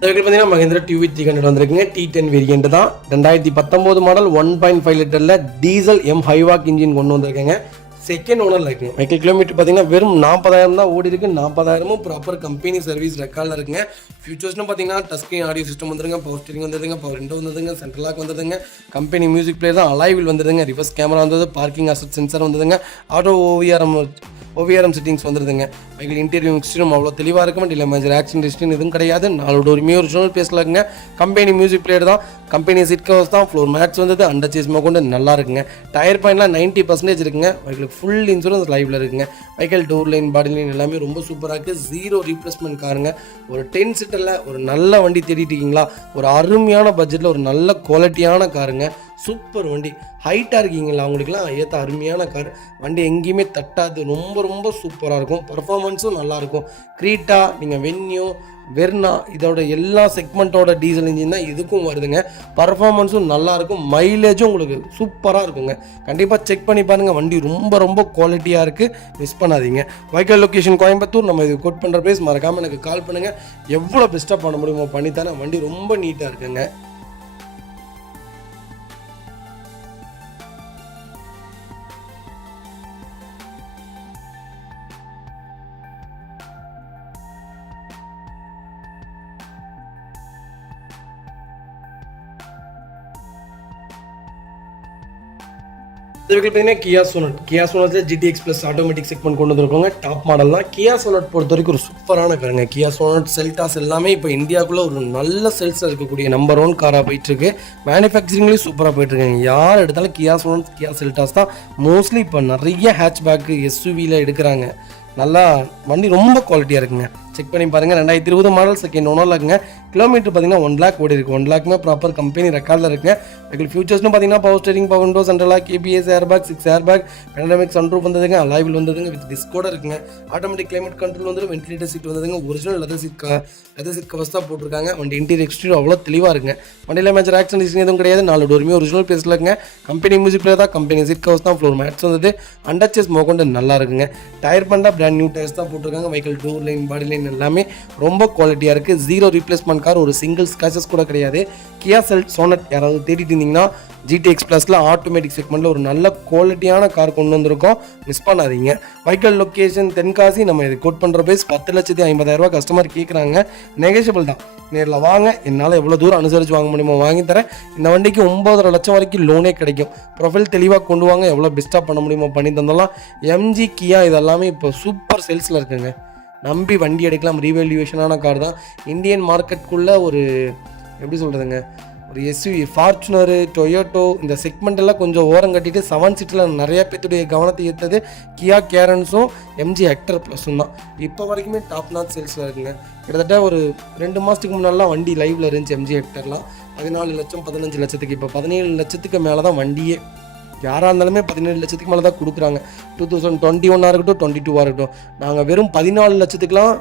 பார்த்தீங்கன்னா மஹிந்திரா டிவி 300 வந்திருக்குங்க. T10 வேரியன்ட் தான். 2019 மாடல் 1.5 லிட்டரில் டீசல் ஹைவாக் இன்ஜின் கொண்டு வந்திருக்கேங்க. செகண்ட் ஓனரில் இருக்குங்க. வெஹிக்கிள் கிலோமீட்டர் பார்த்தீங்கன்னா வெறும் 40,000 தான் ஓடி இருக்கு. 40,000 ப்ராப்பர் கம்பெனி சர்வீஸ் ரெக்கார்டில் இருக்குங்க. ஃபியூச்சர்ஸ்னு பார்த்தீங்கன்னா டச் ஸ்க்ரீன் ஆடியோ சிஸ்டம் வந்துருங்க, பவர் ஸ்டீரிங் வந்துருங்க, பவர் விண்டோ வந்துருங்க, சென்ட்ரல் லாக் வந்துருங்க, கம்பெனி மியூசிக் பிளேயர் தான், அலாய்வில் வந்துருங்க, ரிவர்ஸ் கேமரா வந்தது, பார்க்கிங் அசட் சென்சார் வந்துருங்க, ஆட்டோ OVRM செட்டிங்ஸ் வந்துருதுங்க. வெஹிக்கிள் இன்டீரியர் எக்ஸ்டீரியர் அவ்வளோ தெளிவாக இருக்கும். இல்லை மேஜர் ஆக்சிடென்ட் எதுவும் கிடையாது. 4 டோருமே ஒரிஜினல் பேஸில் இருக்குங்க. கம்பெனி மியூசிக் பிளேயர் தான், கம்பெனி சீட் கவர்ஸ் தான், ஃப்ளோர் மேட்ச் வந்தது, அண்டர் சேஸ் கொண்டு நல்லா இருக்குங்க. டயர் பாயிண்ட்லாம் 90% இருக்குங்க. வெஹிக்கிளுக்கு ஃபுல் இன்சூரன்ஸ் லைவ்ல இருக்குங்க. வெஹிக்கிள் டோர் லைன், பாடி லைன் எல்லாமே ரொம்ப சூப்பராக இருக்குது. 0 ரீப்ளேஸ்மெண்ட் காருங்க. ஒரு 10 சீட்டரில் ஒரு நல்ல வண்டி தேடிட்டு இருக்கீங்களா, ஒரு அருமையான பட்ஜெட்டில் ஒரு நல்ல குவாலிட்டியான காருங்க. சூப்பர் வண்டி. ஹைட்டாக இருக்கீங்களா, அவங்களுக்குலாம் ஏற்ற அருமையான கார். வண்டி எங்கேயுமே தட்டாது, ரொம்ப ரொம்ப சூப்பராக இருக்கும். பர்ஃபார்மன்ஸும் நல்லாயிருக்கும். கிரீட்டா, நீங்கள் வென்யூ, வெர்னா இதோட எல்லா செக்மெண்ட்டோட டீசல் இன்ஜின் தான் இதுக்கும் வருதுங்க. பர்ஃபார்மன்ஸும் நல்லாயிருக்கும், மைலேஜும் உங்களுக்கு சூப்பராக இருக்குங்க. கண்டிப்பாக செக் பண்ணி பாருங்கள். வண்டி ரொம்ப ரொம்ப குவாலிட்டியாக இருக்குது, மிஸ் பண்ணாதீங்க. Vehicle location Coimbatore. நம்ம இது கோட் பண்ணுற பிளேஸ். மறக்காமல் எனக்கு கால் பண்ணுங்கள், எவ்வளோ பெஸ்ட்டாக பண்ண முடியுமோ பண்ணித்தானே. வண்டி ரொம்ப நீட்டாக இருக்குங்க. இதுக்கு பார்த்தீங்கன்னா கியா சோனட்டில் GTX ப்ளஸ் ஆட்டோமேட்டிக் செக்மெண்ட் கொண்டு வந்துருக்கோங்க. டாப் மாடல் தான். கியா சோனட் பொறுத்த வரைக்கும் ஒரு சூப்பரான காருங்க. கியா சோனட், செல்டாஸ் எல்லாமே இப்போ இந்தியாவுக்குள்ளே ஒரு நல்ல சேல்ஸில் இருக்கக்கூடிய நம்பர் 1 காராக போயிட்டுருக்கு. மேனுஃபேக்சரிங்லேயும் சூப்பராக போயிட்டுருக்காங்க. யார் எடுத்தாலும் கியா சோனட், கியா செல்டாஸ் தான் மோஸ்ட்லி இப்போ நிறைய ஹேட்ச்பேக்கு SUVயில் எடுக்கிறாங்க. நல்லா வண்டி ரொம்ப குவாலிட்டியாக இருக்குங்க. செக் பண்ணி பாருங்கள். 2020 மாடல், செகண்ட் ஓனரில் இருக்குங்க. கிலோமீட்டர் பார்த்தீங்கன்னா 1 lakh ஓடி இருக்குது. 1 lakhமே ப்ராப்பர் கம்பெனி ரெக்கார்டில் இருக்குங்க. உங்களுக்கு ஃபியூச்சர்ஸ்னு பார்த்தீங்கன்னா power steering, power window, central lock, ABS, airbag, 6 airbag, panoramic sunroof வந்ததுங்க. அலாய்வில் வந்ததுங்க. வித் டிஸ்கோட இருக்குங்க. ஆட்டோமேட்டிக் கிளைமேட் கண்ட்ரோல் வந்து வென்டிலேட்டர் சீட் வந்ததுங்க. ஒரிஜினல் லெதர் சீட் கவர்ஸ் தான் போட்டிருக்காங்க. வண்டி இன்டீரியர் எக்ஸ்டீரியர் அவ்வளோ தெளிவாக இருக்குங்க. வண்டியில் மேஜர் ஆக்சிடென்ட் எதுவும் கிடையாது. 4 டோருமே ஒரிஜினல் பேஸில் இருக்குங்க. கம்பெனி மியூசிக் பிளேயர் தான். கம்பெனி சீட் கவர்ஸ் தான். ஃப்ளோர் மேட்ஸ் வந்தது. அண்டர்ச்சேஸ் மோகொண்டு நல்லா இருக்குங்க. டயர் பண்ணா பிராண்ட் நியூ டயர்ஸ் தான் போட்டிருக்காங்க. வெஹிக்கிள் டோர் லைன், பாடி லைன் எல்லாமே ரொம்ப குவாலிட்டியாக இருக்குது. 0 ரீப்ளேஸ்மெண்ட் கார், ஒரு சிங்கிள் ஸ்கிராச்சஸ் கூட கிடையாது. கியா சோனட் யாராவது தேடிட்டு இருந்தீங்கன்னா GTX ப்ளஸில் ஆட்டோமேட்டிக் செக்மெண்ட்டில் ஒரு நல்ல குவாலிட்டியான கார் கொண்டு வந்திருக்கோம். மிஸ் பண்ணாதீங்க. Vehicle location Tenkasi. நம்ம இது கோட் பண்ணுற பேஸ் 10,50,000 கஸ்டமர் கேட்குறாங்க. நெகோஷியபிள் தான். நேரில் வாங்க. என்னால் எவ்வளோ தூரம் அனுசரித்து வாங்க முடியுமோ வாங்கி தரேன். இந்த வண்டிக்கு 9.5 லட்சம் வரைக்கும் லோனே கிடைக்கும். ப்ரொஃபைல் தெளிவாக கொண்டு வாங்க. எவ்வளோ பெஸ்ட்டாக பண்ண முடியுமோ பண்ணி தந்தலாம். MG, கியா இதெல்லாமே இப்போ சூப்பர் சேல்ஸில் இருக்குங்க. நம்பி வண்டி எடுக்கலாம். ரீவேல்யூவேஷனான கார் தான். இந்தியன் மார்க்கெட்டுக்குள்ளே ஒரு எப்படி சொல்கிறதுங்க, ஒரு SUV, ஃபார்ச்சுனர், டொயோட்டோ இந்த செக்மெண்ட் எல்லாம் கொஞ்சம் ஓரம் கட்டிட்டு 7 சீட்டில் நிறைய பேத்துடைய கவனத்தை ஈர்த்தது கியா கேரன்ஸும் MG ஹெக்டர் ப்ளஸும் தான். இப்போ வரைக்குமே டாப் நாட் சேல்ஸில் இருக்குங்க. கிட்டத்தட்ட ஒரு 2 மாதத்துக்கு முன்னாடிலாம் வண்டி லைவில் இருந்துச்சு. MG ஹெக்டர்லாம் 14 லட்சம் 15 லட்சத்துக்கு, இப்போ 17 லட்சத்துக்கு மேலே தான் வண்டியே. யாராக இருந்தாலுமே 17 லட்சத்துக்கு மேலே தான் கொடுக்குறாங்க. 2021 இருக்கட்டும், 22 இருக்கட்டும். நாங்கள் வெறும் 14 லட்சத்துக்குலாம்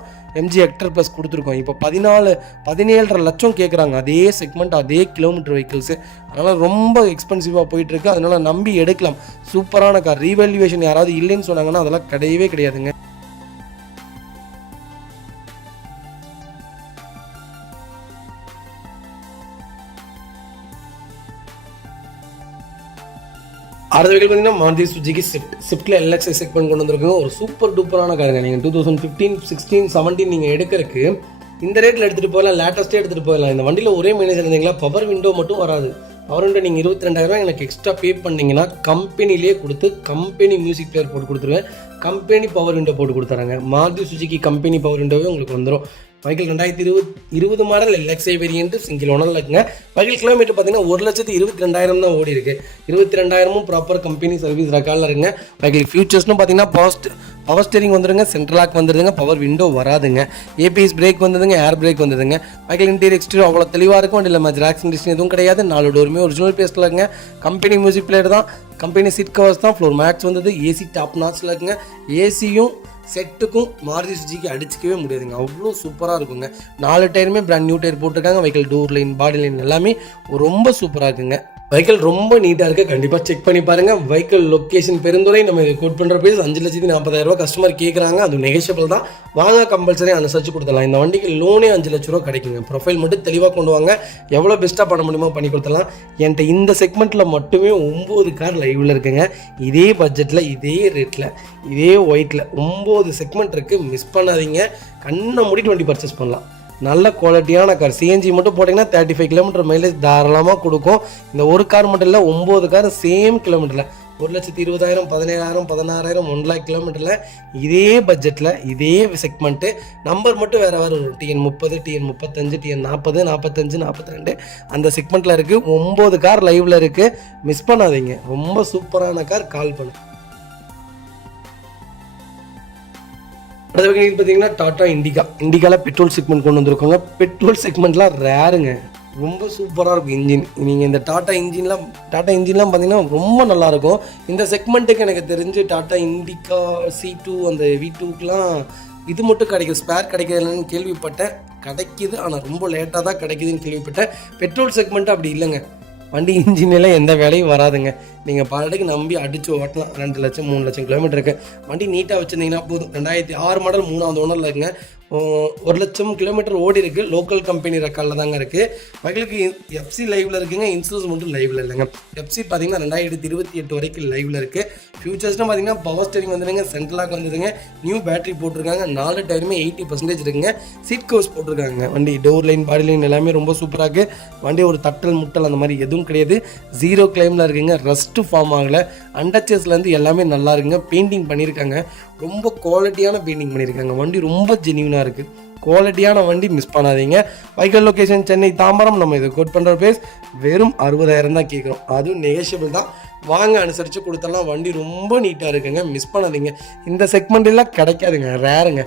MG ஹெக்டர் ப்ளஸ் கொடுத்துருக்கோம். இப்போ 17.5 லட்சம் கேட்குறாங்க. அதே செக்மெண்ட், அதே கிலோமீட்டர் வெஹிக்கிள்ஸு. அதனால் ரொம்ப எக்ஸ்பென்சிவாக போயிட்டுருக்கு. அதனால் நம்பி எடுக்கலாம். சூப்பரான கார். ரீவேல்யூவேஷன் யாராவது இல்லைன்னு சொன்னாங்கன்னா அதெல்லாம் கிடையவே கிடையாதுங்க. அடுத்த வெஹிக்கிள் பார்த்தீங்கன்னா மாருதி சுஜுகி ஸ்விஃப்ட்டில் LXi செக்மெண்ட் கொண்டு வந்திருக்கோங்க. ஒரு சூப்பர் டூப்பரான காருங்க. நீங்கள் 2015, 16, 17 நீங்கள் எடுக்கிறதுக்கு இந்த ரேட்டில் எடுத்துகிட்டு போகலாம். லேட்டஸ்ட்டே எடுத்துகிட்டு போகலாம். இந்த வண்டியில் ஒரே மைனஸ் இருந்தீங்களா, பவர் விண்டோ மட்டும் வராது. பவர் விண்டோ நீங்கள் 22,000 எனக்கு எக்ஸ்ட்ரா பே பண்ணிங்கன்னா கம்பெனிலே கொடுத்து கம்பெனி மியூசிக் பிளேயர் போட்டு கொடுத்துருவேன். கம்பெனி பவர் விண்டோ போட்டு கொடுத்துறாங்க. மாருதி சுஜுகி கம்பெனி பவர் விண்டோவே உங்களுக்கு வந்துடும். Vehicle 2020 model LXi variant single ஓனரில் இருக்குங்க. வெஹிக்கிள் கிலோமீட்டர் பார்த்தீங்கன்னா 1,22,000 தான் ஓடி இருக்குது. 22,000 ப்ராப்பர் கம்பெனி சர்வீஸ் ரெக்கார்டில் இருக்குங்க. வெஹிக்கிள் ஃபியூச்சர்ஸ்னு பார்த்தீங்கன்னா பவர் ஸ்டேரிங் வந்துடுங்க, சென்ட்ரல் லாக் வந்துடுங்க, பவர் விண்டோ வராதுங்க, ABS பிரேக் வந்துடுங்க, ஏர் பிரேக் வந்துடுங்க. வெஹிக்கிள் இன்டீரியர் எக்ஸ்டீரியர் அவ்வளோ தெளிவாக இருக்கும். வண்டியில் மேஜர் ஆக்சிடென்ட் எதுவும் கிடையாது. 4 டோருமே ஒரிஜினல் பேஸில் இருக்குங்க. கம்பெனி மியூசிக் பிளேயர் தான். கம்பெனி சீட் கவர்ஸ் தான். ஃப்ளோர் மேட்ஸ் வந்தது. AC டாப் நாட்ஸில் இருக்குங்க. ஏசியும் செட்டுக்கும் மாருதி சுஜுகி அடிச்சிக்கவே முடியாதுங்க. அவ்வளோ சூப்பராக இருக்குங்க. 4 டயருமே பிராண்ட் நியூ டயர் போட்டிருக்காங்க. வெஹிக்கிள் டோர் லைன், பாடி லைன் எல்லாமே ரொம்ப சூப்பராக இருக்குங்க. வெஹிக்கிள் ரொம்ப நீட்டாக இருக்குது. கண்டிப்பாக செக் பண்ணி பாருங்கள். Vehicle location Perundurai. நம்ம இது கோட் பண்ணுற பேஸ் 5,40,000 கஸ்டமர் கேட்குறாங்க. அது நெகோஷியபிள் தான். வாங்க, கம்பல்சரி அனுசரிச்சு கொடுத்துடலாம். இந்த வண்டிக்கு லோனே 5 லட்ச ரூபா கிடைக்குங்க. ப்ரொஃபைல் மட்டும் தெளிவாக கொண்டு வாங்க. எவ்வளோ பெஸ்ட்டாக பண்ண முடியுமோ பண்ணி கொடுத்துடலாம். என்கிட்ட இந்த செக்மெண்ட்டில் மட்டுமே 9 கார் லைவில் இருக்குங்க. இதே பட்ஜெட்டில், இதே ரேட்டில், இதே ஒயிட்டில் 9 செக்மெண்ட் இருக்குது. மிஸ் பண்ணாதீங்க. கண்ணை மூடிட்டு வண்டி பர்ச்சேஸ் பண்ணலாம். நல்ல குவாலிட்டியான கார். CNG மட்டும் போட்டிங்கன்னா 35 கிலோமீட்டர் மைலேஜ் தாராளமாக கொடுக்கும். இந்த ஒரு கார் மட்டும் இல்லை, 9 கார் சேம் கிலோமீட்டரில் 1,20,000, 17,000, 16,000, 1 lakh கிலோமீட்டரில் இதே பட்ஜெட்டில் இதே செக்மெண்ட்டு. நம்பர் மட்டும் வேறு வரும். TN30, TN35, TN40, 45, 42 அந்த செக்மெண்ட்டில் இருக்குது. 9 கார் லைவில் இருக்குது. மிஸ் பண்ணாதீங்க. ரொம்ப சூப்பரான கார். கால் பண்ணு. அடுத்த வகையில் பார்த்தீங்கன்னா டாடா இண்டிகாவில் பெட்ரோல் செக்மெண்ட் கொண்டு வந்திருக்கோங்க. பெட்ரோல் செக்மெண்ட்லாம் ரேருங்க. ரொம்ப சூப்பராக இருக்கும் இன்ஜின். நீங்கள் இந்த டாடா இன்ஜின்லாம் பார்த்தீங்கன்னா ரொம்ப நல்லாயிருக்கும். இந்த செக்மெண்ட்டுக்கு எனக்கு தெரிஞ்சு டாடா இண்டிகா C2 அந்த V2க்கெலாம் இது மட்டும் கிடைக்கும். ஸ்பேர் கிடைக்கிறதுன்னு கேள்விப்பட்டேன். கிடைக்கிது, ஆனால் ரொம்ப லேட்டாக தான் கிடைக்குதுன்னு கேள்விப்பட்டேன். பெட்ரோல் செக்மெண்ட்டு அப்படி இல்லைங்க. வண்டி இன்ஜின்லாம் எந்த வேலையும் வராதுங்க. நீங்கள் பாட்டுக்கு நம்பி அடித்து ஓட்டலாம். 2 லட்சம் 3 லட்சம் கிலோமீட்டருக்கு வண்டி நீட்டாக வச்சுருந்தீங்கன்னா போதும். 2006 மாடல் 3வது ஓனரில் இருக்குங்க. 1 லட்சம் கிலோமீட்டர் ஓடி இருக்குது. லோக்கல் கம்பெனி ரெக்கார்டில் தாங்க இருக்குது. வகைகளுக்கு FC லைவில் இருக்குங்க. இன்சூரன்ஸ் மட்டும் லைவில் இல்லைங்க. FC பார்த்தீங்கன்னா 2028 வரைக்கும் லைவில் இருக்குது. ஃபியூச்சர்ஸ்னால் பார்த்தீங்கன்னா பவர் ஸ்டேரிங் வந்துடுங்க, சென்ட்ரல் லாக் வந்துடுங்க, நியூ பேட்டரி போட்டிருக்காங்க. 4 டயருமே 80% இருக்குங்க. சீட் கவர்ஸ் போட்டிருக்காங்க. வண்டி டோர் லைன், பாடி லைன் எல்லாமே ரொம்ப சூப்பராக இருக்குது. வண்டி ஒரு தட்டல் முட்டல் அந்த மாதிரி எதுவும் கிடையாது. 0 கிளைமில் இருக்குங்க. ரஸ்ட்டு ஃபார்ம் ஆகலை. அண்டர்சேஸ்லேருந்து எல்லாமே நல்லா இருக்குங்க. பெயிண்டிங் பண்ணியிருக்காங்க, ரொம்ப குவாலிட்டியான பெயிண்டிங் பண்ணியிருக்காங்க. வண்டி ரொம்ப ஜென்யூனாக இருக்குது. குவாலிட்டியான வண்டி, மிஸ் பண்ணாதீங்க. வைக்கல் லொக்கேஷன் சென்னை தாம்பரம். நம்ம இது கோட் பண்ணுற ப்ரைஸ் வெறும் 60,000 தான் கேட்குறோம். அதுவும் நெகோஷியபிள் தான். வாங்க, அனுசரித்து கொடுத்தலாம். வண்டி ரொம்ப நீட்டாக இருக்குங்க, மிஸ் பண்ணாதீங்க. இந்த செக்மெண்ட்டெல்லாம் கிடைக்காதுங்க, ரேருங்க.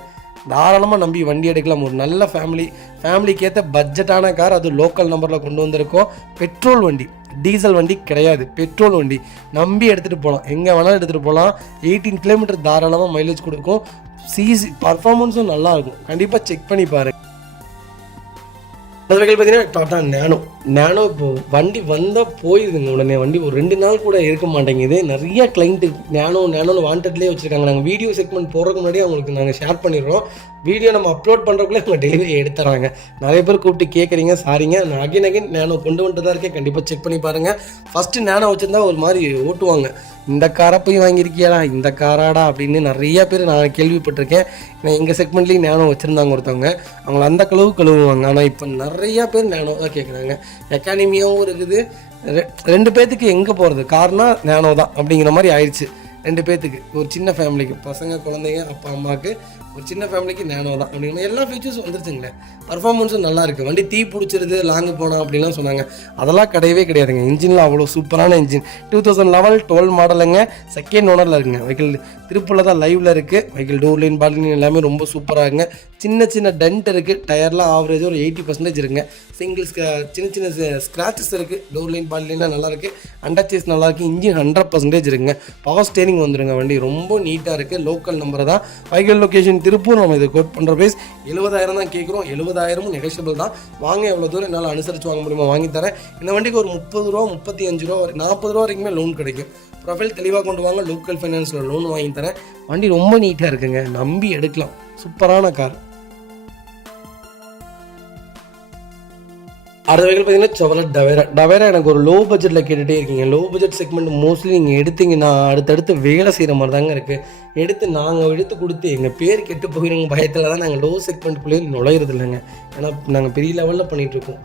தாராளமாக நம்பி வண்டி எடுக்கலாம். ஒரு நல்ல ஃபேமிலிக்கு ஏற்ற பட்ஜெட்டான கார், அது லோக்கல் நம்பரில் கொண்டு வந்திருக்கோம். பெட்ரோல் வண்டி, டீசல் வண்டி கிடையாது, பெட்ரோல் வண்டி. நம்பி எடுத்துகிட்டு போகலாம், எங்கே வேணாலும் எடுத்துகிட்டு போகலாம். 18 கிலோமீட்டர் தாராளமாக மைலேஜ் கொடுக்கும். சிசி பர்ஃபார்மன்ஸும் நல்லாயிருக்கும். கண்டிப்பாக செக் பண்ணி பாருங்கள். அது வகையில் பார்த்தீங்கன்னா டாடா நேனோ இப்போ வண்டி வந்தால் போயிடுதுங்க உடனே. வண்டி ஒரு 2 நாள் கூட இருக்க மாட்டேங்குது. நிறைய கிளைண்ட்டு நேனோன்னு வாண்டட்லேயே வச்சுருக்காங்க. நாங்கள் வீடியோ செக்மெண்ட் போடுறதுக்கு முன்னாடி அவங்களுக்கு நாங்கள் ஷேர் பண்ணிடுறோம். வீடியோ நம்ம அப்லோட் பண்ணுறக்குள்ளே அவங்க டெலிவரி எடுத்துறாங்க. நிறைய பேர் கூப்பிட்டு கேட்குறீங்க, சாரிங்க. நான் அகைன் நேனோ கொண்டு வந்துட்டு தான் இருக்கேன். கண்டிப்பாக செக் பண்ணி பாருங்கள். ஃபஸ்ட்டு நேனோ வச்சுருந்தா ஒரு மாதிரி ஓட்டுவாங்க, இந்த காரை போய் வாங்கியிருக்கியாடா, இந்த காராடா அப்படின்னு நிறைய பேர் நான் கேள்விப்பட்டிருக்கேன். நான் எங்கள் செக்மெண்ட்லேயும் நேனோ வச்சுருந்தாங்க ஒருத்தவங்க. அவங்கள அந்த கழுவுவாங்க. ஆனால் இப்போ நிறையா பேர் நேனோ தான் கேட்குறாங்க. எக்கானமியாகவும் இருக்குது. 2 பேர்த்துக்கு எங்கே போகிறது, கார்னா நேனோ தான் அப்படிங்கிற மாதிரி ஆயிடுச்சு. 2 பேர்த்துக்கு, ஒரு சின்ன ஃபேமிலிக்கு, பசங்க குழந்தைங்க அப்பா அம்மாவுக்கு, ஒரு சின்ன ஃபேமிலிக்கு நேனோ தான் அப்படிங்கிற எல்லா ஃபீச்சர்ஸும் வந்துருச்சுங்களே. பர்ஃபார்மன்ஸும் நல்லா இருக்குது. வண்டி தீ பிடிச்சிருது லாங்கு போனால் அப்படின்லாம் சொன்னாங்க. அதெல்லாம் கிடையவே கிடையாதுங்க. இன்ஜினில் அவ்வளோ சூப்பரான இன்ஜின். 2011 12 மாடலுங்க. செகண்ட் ஓனரில் இருக்குங்க. வெஹிக்கிள் திருப்பூரில் தான் லைவில் இருக்குது. வெஹிக்கிள் டோர் லைன் பால்கனி எல்லாமே ரொம்ப சூப்பராக இருக்குங்க. சின்ன டென்ட் இருக்குது. டயர்லாம் ஆவரேஜ் ஒரு 80% இருக்குங்க. சின்ன ஸ்க்ராச்சஸ் இருக்குது. டோர் லைன் பால்கனிலாம் நல்லாயிருக்கு. அண்டர்சேஸ் நல்லாயிருக்கு. இன்ஜின் 100% இருக்குங்க. பவர் ஸ்டேரிங் வந்துடுங்க. வண்டி ரொம்ப நீட்டாக இருக்குது. லோக்கல் நம்பர் தான். வைக்கல் லொக்கேஷன் திருப்பூர். நம்ம இது கோட் பண்ணுற ப்ரைஸ் 70,000 தான் கேட்குறோம். 70,000 நெகோஷியபிள் தான். வாங்க, எவ்வளோ தூரம் என்னால் அனுசரித்து வாங்க முடியுமா வாங்கி தரேன். இந்த வண்டிக்கு ஒரு 30 ரூபா, 35 ரூபா, 40 ரூபா வரைக்குமே லோன் கிடைக்கும். ப்ரொஃபைல் தெளிவாக கொண்டு வாங்க, லோக்கல் ஃபைனான்ஸில் லோன் வாங்கி தரேன். வண்டி ரொம்ப நீட்டாக இருக்குங்க, நம்பி எடுக்கலாம். சூப்பரான கார். அடுத்த வகையில் பார்த்தீங்கன்னா செவலட் டவேரா எனக்கு ஒரு லோ பட்ஜெட்டில் கேட்டுகிட்டே இருக்கீங்க. லோ பட்ஜெட் செக்மெண்ட் மோஸ்ட்லி நீங்கள் எடுத்தீங்கன்னா அடுத்தடுத்து வேலை செய்கிற மாதிரி தாங்க இருக்குது. நாங்கள் எடுத்து கொடுத்து எங்கள் பேர் கெட்டு போகிறவங்க பயத்தில் தான் நாங்கள் லோ செக்மெண்ட்டுக்குள்ளேயே நுழையிறது இல்லைங்க. ஏன்னா நாங்கள் பெரிய லெவலில் பண்ணிகிட்ருக்கோம்.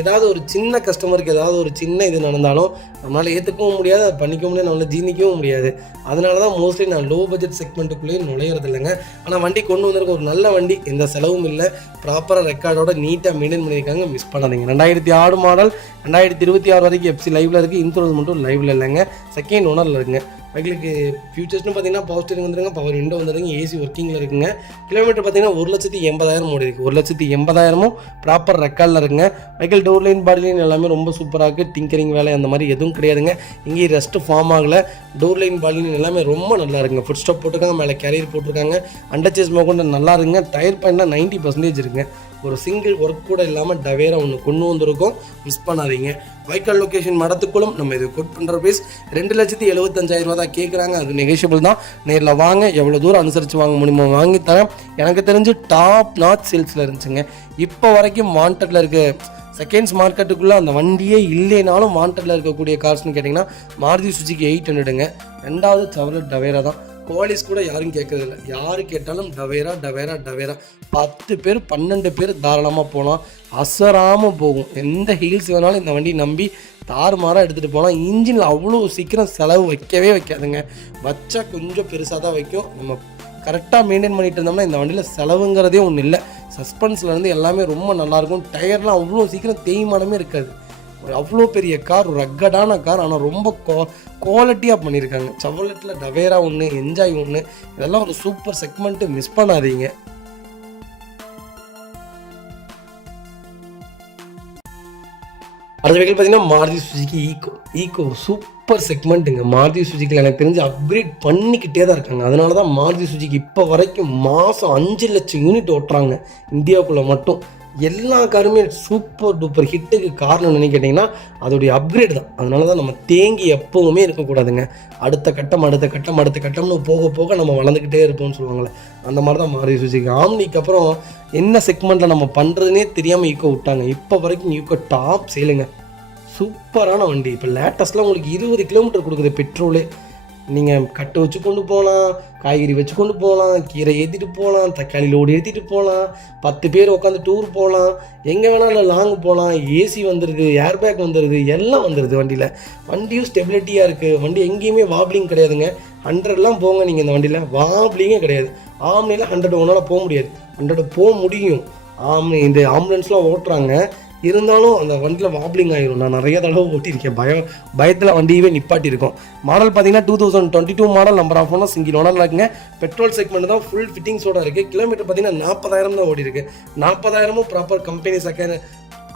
ஏதாவது ஒரு சின்ன கஸ்டமருக்கு ஏதாவது ஒரு சின்ன இது நடந்தாலும் நம்மளால் ஏற்றுக்கவும் முடியாது, அதை பண்ணிக்க முடியாது, நம்மளால் ஜீர்ணிக்கவும் முடியாது. அதனால தான் மோஸ்ட்லி நான் லோ பட்ஜெட் செக்மெண்ட்டுக்குள்ளேயே நுழையிறது இல்லைங்க. ஆனால் வண்டி கொண்டு வந்திருக்க ஒரு நல்ல வண்டி, எந்த செலவும் இல்லை, ப்ராப்பராக ரெக்கார்டோட நீட்டாக மெயின்டைன் பண்ணியிருக்காங்க. மிஸ் பண்ணாதீங்க. 2006 மாடல், 2026 வரைக்கும் எஃப்சி லைவில் இருக்குது. இன்சூரன்ஸ் மட்டும் லைவில் இல்லைங்க. செகண்ட் ஓனரில் இருக்குங்க. வெஹிக்கிளுக்கு ஃபியூச்சர்ஸ்னு பார்த்தீங்கன்னா பவர் ஸ்டீரிங் வந்துருங்க, பவர் விண்டோ வந்துருங்க, ஏசி ஒர்க்கிங்கில் இருக்குங்க. கிலோமீட்டர் பார்த்தீங்கன்னா 1,80,000 ஓடி இருக்குது. 1,80,000 ப்ராப்பர் ரெக்கார்டில் இருக்குங்க. வெஹிக்கிள் டோர் லைன் பாடி லைன் எல்லாமே ரொம்ப சூப்பராக இருக்குது. டிங்கரிங் வேலை அந்த மாதிரி எதுவும் கிடையாதுங்க. இங்கேயும் ரெஸ்ட்டு ஃபார்ம் ஆகலை. டோர் லைன் பாடி லைன் எல்லாமே ரொம்ப நல்லா இருக்குங்க. ஃபுட் ஸ்டாப் போட்டிருக்காங்க, மேலே கேரியர் போட்டிருக்காங்க. அண்டர்சேஸ் கொண்டு நல்லா இருக்குங்க. டயர் பாயிண்ட்லாம் 90% இருக்குங்க. ஒரு சிங்கிள் ஒர்க் கூட இல்லாமல் டவேரா ஒன்று கொண்டு வந்திருக்கோம். மிஸ் பண்ணாதீங்க. வைக்கல் லொக்கேஷன் மடத்துக்குளம். நம்ம இது கோட் பண்ணுற ப்ரைஸ் 2,75,000 தான் கேட்குறாங்க. அது நெகோஷியபிள் தான். நேரில் வாங்க, எவ்வளோ தூரம் அனுசரித்து வாங்க முடியுமோ வாங்கி தரேன். எனக்கு தெரிஞ்சு டாப் நாட் சேல்ஸில் இருந்துச்சுங்க. இப்போ வரைக்கும் வாண்டடில் இருக்க செகண்ட்ஸ் மார்க்கெட்டுக்குள்ளே அந்த வண்டியே இல்லைனாலும் வாண்டடில் இருக்கக்கூடிய கார்ஸ்னு கேட்டிங்கன்னா மாருதி சுசுகி 800ங்க. 2வது செவலட் டவேரா தான். குவாலிஸ் கூட யாரும் கேட்கறதில்ல. யார் கேட்டாலும் டவேரா 10 பேர் 12 பேர் தாராளமாக போகலாம். அசராமல் போகும். எந்த ஹீல்ஸ் வேணாலும் இந்த வண்டி நம்பி தாறுமாறாக எடுத்துகிட்டு போகலாம். இன்ஜினில் அவ்வளோ சீக்கிரம் செலவு வைக்காதுங்க. வச்சா கொஞ்சம் பெருசாக தான் வைக்கும். நம்ம கரெக்டாக மெயின்டைன் பண்ணிட்டு இருந்தோம்னா இந்த வண்டியில் செலவுங்கிறதே ஒன்றும் இல்லை. சஸ்பென்ஸ்லேருந்து எல்லாமே ரொம்ப நல்லாயிருக்கும். டயர்லாம் அவ்வளோ சீக்கிரம் தேய்மானமே இருக்காது. அவ்வளோ பெரிய கார், ரக்கடான கார், ஆனால் ரொம்ப குவாலிட்டியாக பண்ணியிருக்காங்க. செவலட்டில் டவேரா ஒன்று, என்ஜாய் ஒன்று, இதெல்லாம் ஒரு சூப்பர் செக்மெண்ட்டு. மிஸ் பண்ணாதீங்க. அடுத்த வெஹிக்கிள் பார்த்தீங்கன்னா மாருதி சுசுகி ஈக்கோ சூப்பர் செக்மெண்ட்டுங்க. மாருதி சுசுகியில் எனக்கு தெரிஞ்சு அப்கிரேட் பண்ணிக்கிட்டே தான் இருக்காங்க. அதனால தான் மாருதி சுசுகி இப்போ வரைக்கும் மாதம் 5 லட்சம் யூனிட் ஓட்டுறாங்க இந்தியாவுக்குள்ளே மட்டும். எல்லா காருமே சூப்பர் டூப்பர் ஹிட்டுக்கு காரணம் என்னன்னு கேட்டிங்கன்னா அதோடைய அப்கிரேட் தான். அதனால தான் நம்ம தேங்கி எப்போவுமே இருக்கக்கூடாதுங்க. அடுத்த கட்டம்னு போக போக நம்ம வளர்ந்துக்கிட்டே இருப்போம்னு சொல்லுவாங்களே, அந்த மாதிரி தான் மாருதி சுசுகி. ஆம்னிக்கு அப்புறம் என்ன செக்மெண்ட்டில் நம்ம பண்ணுறதுனே தெரியாமல் ஈக்கோ விட்டாங்க. இப்போ வரைக்கும் ஈக்கோ டாப் சேலுங்க. சூப்பரான வண்டி. இப்போ லேட்டஸ்ட்லாம் உங்களுக்கு 20 கிலோமீட்டர் கொடுக்குது பெட்ரோலே. நீங்கள் கட்டு வச்சு கொண்டு போகலாம், காய்கறி வச்சு கொண்டு போகலாம், கீரை ஏற்றிட்டு போகலாம், தக்காளி லோடு ஏற்றிட்டு போகலாம், 10 பேர் உட்காந்து டூர் போகலாம், எங்கே வேணாலும் லாங் போகலாம். ஏசி வந்துடுது, ஏர் பேக் வந்துடுது, எல்லாம் வந்துடுது வண்டியில். வண்டியும் ஸ்டெபிலிட்டியாக இருக்குது. வண்டி எங்கேயுமே வாப்ளிங் கிடையாதுங்க. 100லாம் போங்க நீங்கள் இந்த வண்டியில், வாப்ளிங்கே கிடையாது. ஆம்னியில் 100 ஒன்றால் போக முடியாது, 100 போக முடியும். இந்த ஆம்புலன்ஸ்லாம் ஓட்டுறாங்க, இருந்தாலும் அந்த வண்டியில் வாப்ளிங் ஆகிரும். நான் நிறைய தடவை ஓட்டியிருக்கேன், பயத்தில் வண்டியவே நிப்பாட்டியிருக்கோம். மாடல் பார்த்தீங்கன்னா 2022 model, number of owner single owner இருக்குங்க. பெட்ரோல் செக்மெண்ட் தான், ஃபுல் ஃபிட்டிங்ஸோட இருக்குது. கிலோமீட்டர் பார்த்தீங்கன்னா 40,000 தான் ஓடி இருக்குது. 40,000 ப்ராப்பர்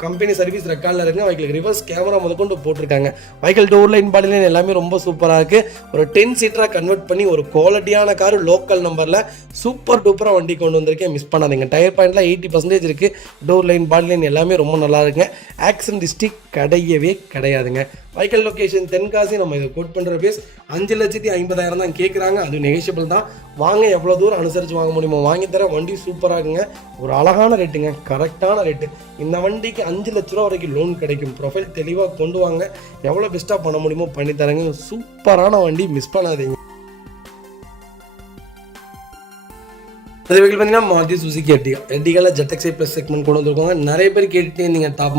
கம்பெனி சர்வீஸ் ரெக்கார்டில் இருக்குங்க. வெஹிக்கிள் ரிவர்ஸ் கேமரா முதற்கொண்டு போட்டிருக்காங்க. வெஹிக்கிள் டோர் லைன் பாடி லைன் எல்லாமே ரொம்ப சூப்பராக இருக்குது. ஒரு 10 சீட்டராக கன்வெர்ட் பண்ணி ஒரு குவாலிட்டியான கார் லோக்கல் நம்பரில் சூப்பர் டூப்பராக வண்டி கொண்டு வந்திருக்கேன், மிஸ் பண்ணாதீங்க. டயர் பாயிண்ட்லாம் 80% இருக்குது. டோர் லைன் பாடி லைன் எல்லாமே ரொம்ப நல்லா இருக்குங்க. ஆக்சிடென்ட் ஹிஸ்ட்ரி கிடையவே கிடையாதுங்க. Vehicle location Tenkasi. நம்ம இதை கோட் பண்ணுற பேஸ் 5,50,000 தான் கேட்குறாங்க. அது நெகோஷியபிள் தான். வாங்க, எவ்வளோ தூரம் அனுசரித்து வாங்க முடியுமோ வாங்கி தரேன். வண்டி சூப்பராக இருக்குங்க, ஒரு அழகான ரேட்டுங்க, கரெக்டான ரேட்டு. இந்த வண்டிக்கு 5 லட்ச ரூபா வரைக்கும் லோன் கிடைக்கும். ப்ரொஃபைல் தெளிவாக கொண்டு வாங்க, எவ்வளோ பெஸ்ட்டாக பண்ண முடியுமோ பண்ணி தரேங்க. சூப்பரான வண்டி, மிஸ் பண்ணாதீங்க. அது வெஹிக்கிள் பார்த்தீங்கன்னா மாருதி சுசுகி எர்டிகாவில் ZXi ப்ளஸ் செக்மெண்ட் கொண்டு வந்திருக்காங்க. நிறைய பேர் கேட்டுட்டு இருந்தீங்க டாப்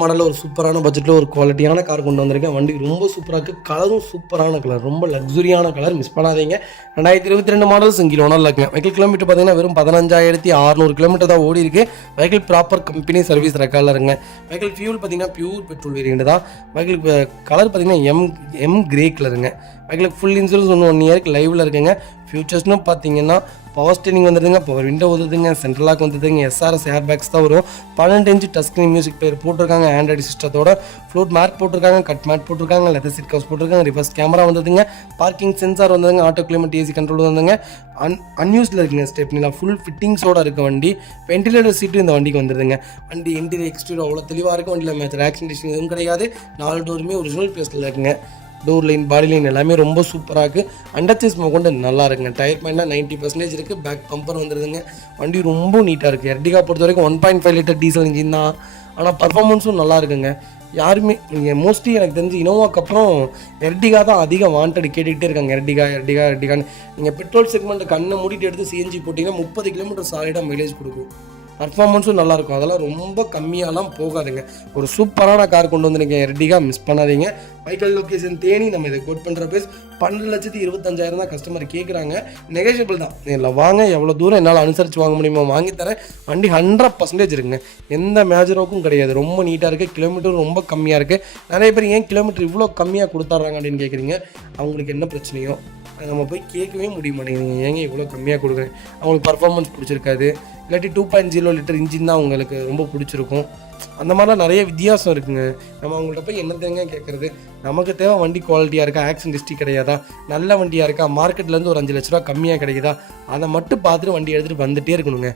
மாடலில் ஒரு சூப்பரான பட்ஜெட்டில் ஒரு குவாலிட்டியான கார் கொண்டு வந்திருக்கேன். வண்டி ரொம்ப சூப்பராக இருக்குது, கலரும் சூப்பரான கலர், ரொம்ப லக்ஸுரியான கலர், மிஸ் பண்ணாதீங்க. 2022 மாடல் சிங்கிள் ஓனரில் இருக்குங்க. வெஹிக்கிள் கிலோமீட்டர் பார்த்தீங்கன்னா வெறும் 15,600 கிலோமீட்டர் தான் ஓடி இருக்குது. வெஹிக்கிள் ப்ராப்பர் கம்பெனி சர்வீஸ் ரெக்கார்டில் இருக்குங்க. வெஹிக்கிள் ஃபியூல் பார்த்தீங்கன்னா பியூர் பெட்ரோல் வேரியண்ட் தான். வெஹிக்கிள் கலர் பார்த்தீங்கன்னா எம் கிரே கலருங்க. வெஹிக்கிள் ஃபுல் இன்சூரன்ஸ் 1 இயருக்கு லைவில் இருக்குங்க. ஃபியூச்சர்ஸ்னு பார்த்தீங்கன்னா பவர் ஸ்டீரிங் வந்துடுதுங்க, பவர் விண்டோ வந்துடுதுங்க, சென்ட்ரல் லாக் வந்துடுதுங்க, SRS ஏர் பேக்ஸ் தான் வரும். 12 inch touch screen music player போட்டிருக்காங்க. ஆண்ட்ராய்டு சிஸ்டத்தோட ஃப்ளூட் மேட் போட்டிருக்காங்க, கட் மேட் போட்டிருக்காங்க, லெதர் சீட் கவர்ஸ் போட்டிருக்காங்க, ரிவர்ஸ் கேமரா வந்துடுதுங்க, பார்க்கிங் சென்சார் வந்துடுங்க, ஆட்டோ கிளைமேட் ஏசி கண்ட்ரோல் வந்துங்க. அன்யூஸ்டில் இருக்குங்க ஸ்டெப்னிலாம், ஃபுல் ஃபிட்டிங்ஸோட இருக்க வண்டி. வென்டிலேட்டர் சீட்டும் இந்த வண்டிக்கு வந்துடுதுங்க. வண்டி இன்டீரியர் எக்ஸ்டீரியர் அவ்வளோ தெளிவாக இருக்கும். வண்டியில் மேட்ச் ஆக்சிடென்ட் எதுவும் கிடையாது. 4 டோருமே ஒரிஜினல் பிளேஸில் இருக்குங்க. டோர் லைன் பாடி லைன் எல்லாமே ரொம்ப சூப்பராக இருக்குது. அண்டர்சேஸ் கொண்டு நல்லா இருக்குங்க. டயர் பாயிண்ட்லாம் 90% இருக்குது. பேக் பம்பர் வந்துடுதுங்க. வண்டி ரொம்ப நீட்டாக இருக்குது. எர்டிகா பொறுத்த வரைக்கும் 1.5 லிட்டர் டீசல் இன்ஜின் தான், ஆனால் பர்ஃபார்மன்ஸும் நல்லா இருக்குங்க. யாருமே நீங்கள் மோஸ்ட்லி எனக்கு தெரிஞ்சு இனோவாக்கு அப்புறம் எர்டிகா தான் அதிகம் வாண்டட் கேட்டுக்கிட்டே இருக்காங்க. எர்டிகான்னு நீங்கள் பெட்ரோல் செக்மெண்ட்டை கண்ணை மூடிட்டு எடுத்து சிஎன்ஜி போட்டிங்கன்னா 30 கிலோமீட்டர் சாலிடாக மைலேஜ் கொடுக்கும். பர்ஃபார்மன்ஸும் நல்லாயிருக்கும். அதெல்லாம் ரொம்ப கம்மியாலாம் போகாதுங்க. ஒரு சூப்பரான கார் கொண்டு வந்துருக்கேன் எர்டிகா, மிஸ் பண்ணாதீங்க. Vehicle location Theni. நம்ம இதை கோட் பண்ணுற பேஸ் 12,25,000 தான் கஸ்டமர் கேட்குறாங்க. நெகோஷியபிள் தான். இல்லை வாங்க, எவ்வளோ தூரம் என்னால் அனுசரித்து வாங்க முடியுமோ வாங்கி தரேன். வண்டி 100% இருக்குங்க, எந்த மேஜரோக்கும் கிடையாது. ரொம்ப நீட்டாக இருக்குது. கிலோமீட்டரும் ரொம்ப கம்மியாக இருக்குது. நிறைய பேர் ஏன் கிலோமீட்டர் இவ்வளோ கம்மியாக கொடுத்துட்றாங்க அப்படின்னு கேட்குறீங்க. அவங்களுக்கு என்ன பிரச்சனையோ நம்ம போய் கேட்கவே முடிய மாட்டேங்குது, ஏங்க இவ்வளோ கம்மியாக கொடுக்குறேன். அவங்களுக்கு பர்ஃபார்மன்ஸ் பிடிச்சிருக்காது, இல்லாட்டி 2.0 லிட்டர் இன்ஜின் தான் அவங்களுக்கு ரொம்ப பிடிச்சிருக்கும். அந்த மாதிரிலாம் நிறைய வித்தியாசம் இருக்குங்க. நம்ம அவங்கள்ட்ட போய் என்னத்தைங்க கேட்குறது. நமக்கு தேவை வண்டி குவாலிட்டியாக இருக்கா, ஆக்சிடென்ட் ஹிஸ்ட்ரி கிடையாதா, நல்ல வண்டியாக இருக்கா, மார்க்கெட்லேருந்து ஒரு 5 லட்ச ரூபா கம்மியாக கிடைக்குதா, அதை மட்டும் பார்த்துட்டு வண்டி எடுத்துகிட்டு வந்துகிட்டே இருக்கணுங்க.